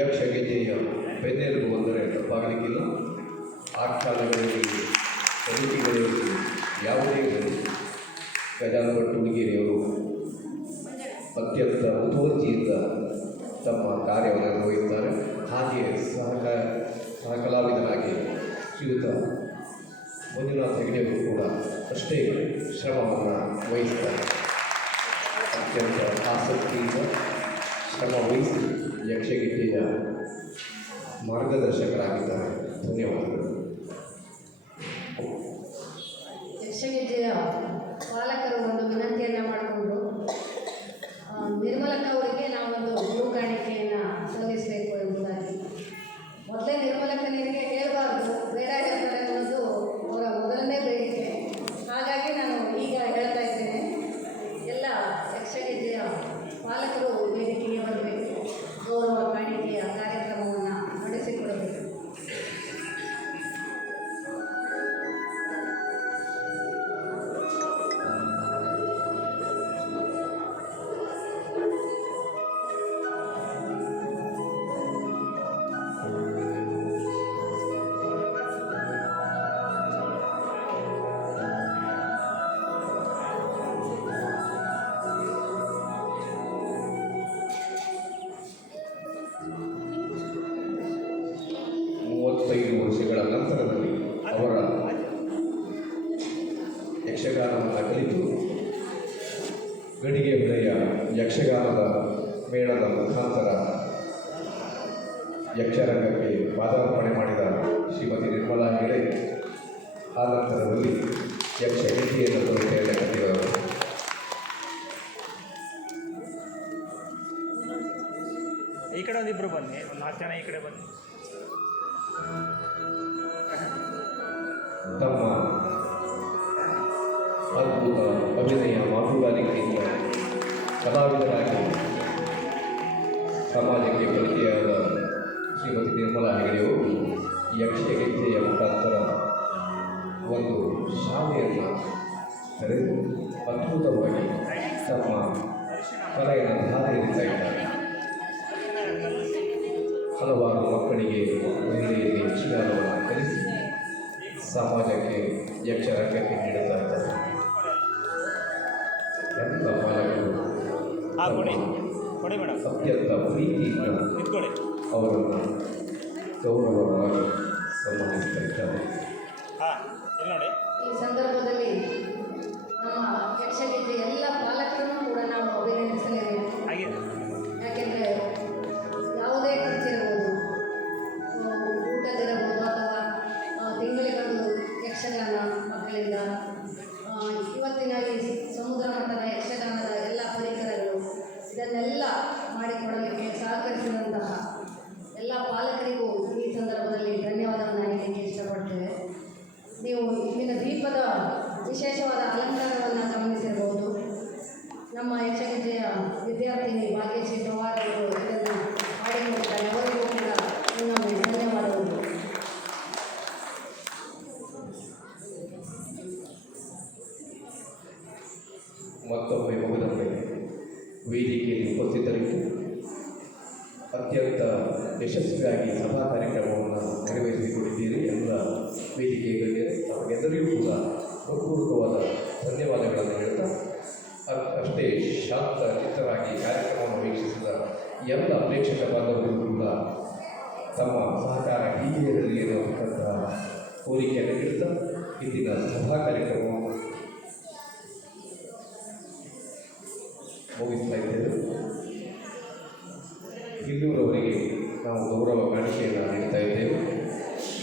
ಯಕ್ಷಗೆಜ್ಜೆಯ ಬೆನ್ನೆಲುಬು ಅಂದರೆ ತಪ್ಪಾಗಲಿಕ್ಕಿಲ್ಲ. ಆಖ್ಯಾನಗಳಲ್ಲಿ, ಕಲಿಕೆಗಳಲ್ಲಿ ಯಾವುದೇ ಇರಲಿ, ಗಜಾನನ ಭಟ್ ಹುಡುಗಿಯವರು ಅತ್ಯಂತ ಮುತುವರ್ಜಿಯಿಂದ ತಮ್ಮ ಕಾರ್ಯವನ್ನು ನಿರ್ವಹಿಸುತ್ತಾರೆ. ಹಾಗೆಯೇ ಸಹ ಕಲಾವಿದನಾಗಿ ಶ್ರೀಯುತ ಮಂಜುನಾಥ್ ಹೆಗಡೆಯವರು ಕೂಡ ಅಷ್ಟೇ ಶ್ರಮವನ್ನು ವಹಿಸ್ತಾರೆ. ಅತ್ಯಂತ ಆಸಕ್ತಿಯಿಂದ ಶ್ರಮ ವಹಿಸಿ ಯಕ್ಷಗೆಜ್ಜೆಯ ಮಾರ್ಗದರ್ಶಕರಾಗಿದ್ದಾರೆ. ಧನ್ಯವಾದಗಳು. ಯಕ್ಷಗೆಜ್ಜೆಯ ಪಾಲಕರು ಒಂದು ವಿನಂತಿಯನ್ನು ಮಾಡಿಕೊಂಡು ನಿರ್ಮಲಕ್ಕ ಅವರಿಗೆ ನಾವೊಂದು ಗುರು ಕಾಣಿಕೆಯನ್ನು ಸಲ್ಲಿಸಬೇಕು ಎಂಬುದಾಗಿ. ಮೊದಲೇ ನಿರ್ಮಲಕ್ಕನಿಗೆ ಕೇಳಬಾರ್ದು, ಬೇಡ ಹೇಳ್ತಾರೆ ಅನ್ನೋದು ಅವರ ಮೊದಲನೇ ಬೇಡಿಕೆ. ಹಾಗಾಗಿ ನಾನು ಈಗ ಹೇಳ್ತಾ ಇದ್ದೇನೆ, ಎಲ್ಲ ಯಕ್ಷಗೆಜ್ಜೆಯ ಪಾಲಕರು ವೇದಿಕೆಗೆ ಬರಬೇಕು, ಗೌರವ ಕಾಣಿಕೆಯ ಕಾರ್ಯಕ್ರಮವನ್ನು ನಡೆಸಿಕೊಡಬೇಕು. ವರ್ಷಗಳ ನಂತರದಲ್ಲಿ ಅವರ ಯಕ್ಷಗಾನವನ್ನು ಕಲಿತು ಗಡಿಗೆ ಹೊಳೆಯ ಯಕ್ಷಗಾನದ ಮೇಳದ ಮುಖಾಂತರ ಯಕ್ಷರಂಗಕ್ಕೆ ಪಾದಾರ್ಪಣೆ ಮಾಡಿದ ಶ್ರೀಮತಿ ನಿರ್ಮಲಾ ಹೆಗಡೆ ಆ ನಂತರದಲ್ಲಿ ಯಕ್ಷಗೆಜ್ಜೆಯನ್ನು ತೋರಿಕೆಯನ್ನು ಕಟ್ಟಿದವರು. ಈ ಕಡೆ ಒಂದಿಬ್ಬರು ಬನ್ನಿ, ಒಂದು 4 ಜನ ಈ ಕಡೆ ಬನ್ನಿ. ತಮ್ಮ ಅದ್ಭುತ ಅಭಿನಯ ಮಾತುಗಾರಿಕೆಯಿಂದ ಕಲಾವಿದರಾಗಿ ಸಮಾಜಕ್ಕೆ ಪರಿಚಯವಾದ ಶ್ರೀಮತಿ ನಿರ್ಮಲಾ ಹೆಗಡೆಯವರು ಯಕ್ಷಗೆಜ್ಜೆಯ ಮುಖಾಂತರ ಒಂದು ಶಾಲೆಯನ್ನು ತೆರೆದು ಅದ್ಭುತವಾಗಿ ತಮ್ಮ ಕಲೆಯನ್ನು ಧಾರೆಯಿಡ್ತಾ ಇದ್ದಾರೆ. ಹಲವಾರು ಮಕ್ಕಳಿಗೆ ಮಹಿಳೆಯರಿಗೆ ಯಕ್ಷಗಾನವನ್ನು ಕಲಿಸಿ ಸಮಾಜಕ್ಕೆ ಯಕ್ಷರಂಗಕ್ಕೆ ನೀಡುತ್ತಾ ಇದ್ದಾರೆ. ಎಲ್ಲ ಪಾಲಕರು ಕೊಡಿ ಮೇಡಮ್, ಅತ್ಯಂತ ಪ್ರೀತಿಯಿಂದ ನಿಂತ್ಕೊಳ್ಳಿ. ಅವರನ್ನು ಗೌರವವಾಗಿ ಸನ್ಮಾನಿಸ್ತಾ ಇದ್ದಾರೆ. ಹಾಂ, ಇಲ್ಲಿ ನೋಡಿ. ಈ ಸಂದರ್ಭದಲ್ಲಿ ನಮ್ಮ ಯಕ್ಷಗೆಜ್ಜೆ ಎಲ್ಲ ಪಾಲಕರನ್ನು ಕೂಡ ನಾವು ಅಭಿನಂದಿಸಲೇಬೇಕು. ಹಾಗೆ ಯಾಕೆಂದರೆ ಯಾವುದೇ ಖರ್ಚಿರಬಹುದು, ಊಟದಿರಬಹುದು ಅಥವಾ ತಿಂಗಳಿಗೊಂದು ಯಕ್ಷಗಾನ ಮಕ್ಕಳಿಂದ ಇವತ್ತಿನ ಈ ಸಮುದ್ರ ಮಟ್ಟದ ಯಕ್ಷಗಾನದ ಎಲ್ಲ ಪರಿಕರಗಳು ಇದನ್ನೆಲ್ಲ ಮಾಡಿಕೊಡಲಿಕ್ಕೆ ಸಹಕರಿಸಿದಂತಹ ಎಲ್ಲ ಪಾಲಕರಿಗೂ ಈ ಸಂದರ್ಭದಲ್ಲಿ ಧನ್ಯವಾದವನ್ನು ಹೇಳಲಿಕ್ಕೆ ಇಷ್ಟಪಡ್ತೇವೆ. ನೀವು ಇಲ್ಲಿನ ದೀಪದ ವಿಶೇಷವಾದ ಅಲಂಕಾರವನ್ನು ಗಮನಿಸಿರಬಹುದು. ನಮ್ಮ ಯಕ್ಷಗೆಜ್ಜೆಯ ವಿದ್ಯಾರ್ಥಿನಿ ಭಾಗ್ಯಶ್ರೀ ಪವಾರ್ ಅವರು ಇದನ್ನು ಮಾಡಿಕೊಡ್ತಾರೆ. ಅವರಿಗೂ ಕೂಡ ಇನ್ನೊಮ್ಮೆ ಧನ್ಯವಾದಗಳು. ಮತ್ತೊಮ್ಮೆ ಮಗದೊಮ್ಮೆ ವೇದಿಕೆಯಲ್ಲಿ ಉಪಸ್ಥಿತರಿದ್ದು ಅತ್ಯಂತ ಯಶಸ್ವಿಯಾಗಿ ಸಭಾ ಕಾರ್ಯಕ್ರಮವನ್ನು ನೆರವೇರಿಸಿಕೊಟ್ಟಿದ್ದೀರಿ ಎಲ್ಲ ವೇದಿಕೆ ಗಣ್ಯರೇ, ತಮಗೆಲ್ಲರಿಗೂ ಕೂಡ ಹೃತ್ಪೂರ್ವಕವಾದ ಧನ್ಯವಾದಗಳನ್ನು ಹೇಳ್ತಾ ಅಷ್ಟೇ ಶಾಂತ ಚಿತ್ತರಾಗಿ ಕಾರ್ಯಕ್ರಮವನ್ನು ವೀಕ್ಷಿಸಿದ ಎಲ್ಲ ಪ್ರೇಕ್ಷಕ ಬಾಂಧವರಿಗೂ ಕೂಡ ತಮ್ಮ ಸಹಕಾರ ಹೀಗೆ ಇರಲಿ ಎನ್ನುವಂತಹ ಕೋರಿಕೆಯನ್ನು ನೀಡುತ್ತಾ ಇಂದಿನ ಸಭಾ ಕಾರ್ಯಕ್ರಮವನ್ನು ಮುಗಿಸ್ತಾ ಇದ್ದೇವೆ. ಇಲ್ಲೂರವರಿಗೆ ನಾವು ಗೌರವ ಕಾಣಿಕೆಯನ್ನು ನೀಡ್ತಾ ಇದ್ದೇವೆ.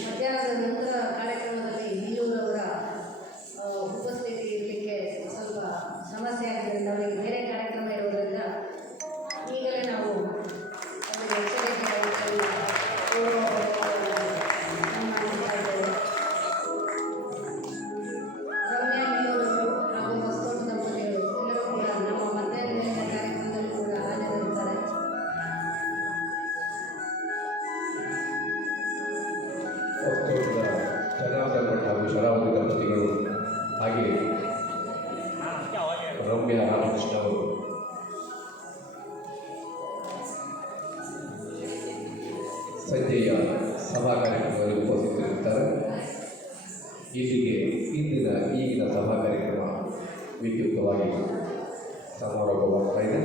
ಮಧ್ಯಾಹ್ನದ ನಂತರ ಕಾರ್ಯಕ್ರಮದಲ್ಲಿ ಹಿಲ್ಲೂರವರ ಉಪಸ್ಥಿತಿ ಇರಲಿಕ್ಕೆ ಸ್ವಲ್ಪ ಸಮಸ್ಯೆ ಆಗಿದ್ದರಿಂದ ಅವರಿಗೆ ಬೇರೆ ಕಾರ್ಯಕ್ರಮ ಇರೋದರಿಂದ ಈಗಲೇ ನಾವು ಅವರಿಗೆ ಎಚ್ಚರಿಕೆ ರಮ್ಯಾ ಹಿಲ್ಲೂರವರು ಹಾಗೂ ಹೊಸಕೋಟೆ ದಂಪತಿಗಳು ಎಲ್ಲರೂ ಕೂಡ ನಮ್ಮ ಮಧ್ಯಾಹ್ನದ ಕಾರ್ಯಕ್ರಮದಲ್ಲಿ ಕೂಡ ಹಾಜರಿರುತ್ತಾರೆ. ಹೊಸತೋಟದ ಜನಾರ್ದನ್ ಭಟ್ ಹಾಗೂ ಶರಾವತಿ ದಂಪತಿಗಳು, ಹಾಗೆಯೇ ರಮ್ಯಾ ರಾಮಕೃಷ್ಣ ಅವರು, ಸಂಜೆಯ ಸಭಾ ಕಾರ್ಯಕ್ರಮದಲ್ಲಿ ಉಪಸ್ಥಿತರಿರುತ್ತಾರೆ. ಇಲ್ಲಿಗೆ ಈಗಿನ ಸಭಾ ಕಾರ್ಯಕ್ರಮ ವಿದ್ಯುಕ್ತವಾಗಿ ಸಮಾರೋಪವಾಗ್ತಾ ಇದೆ.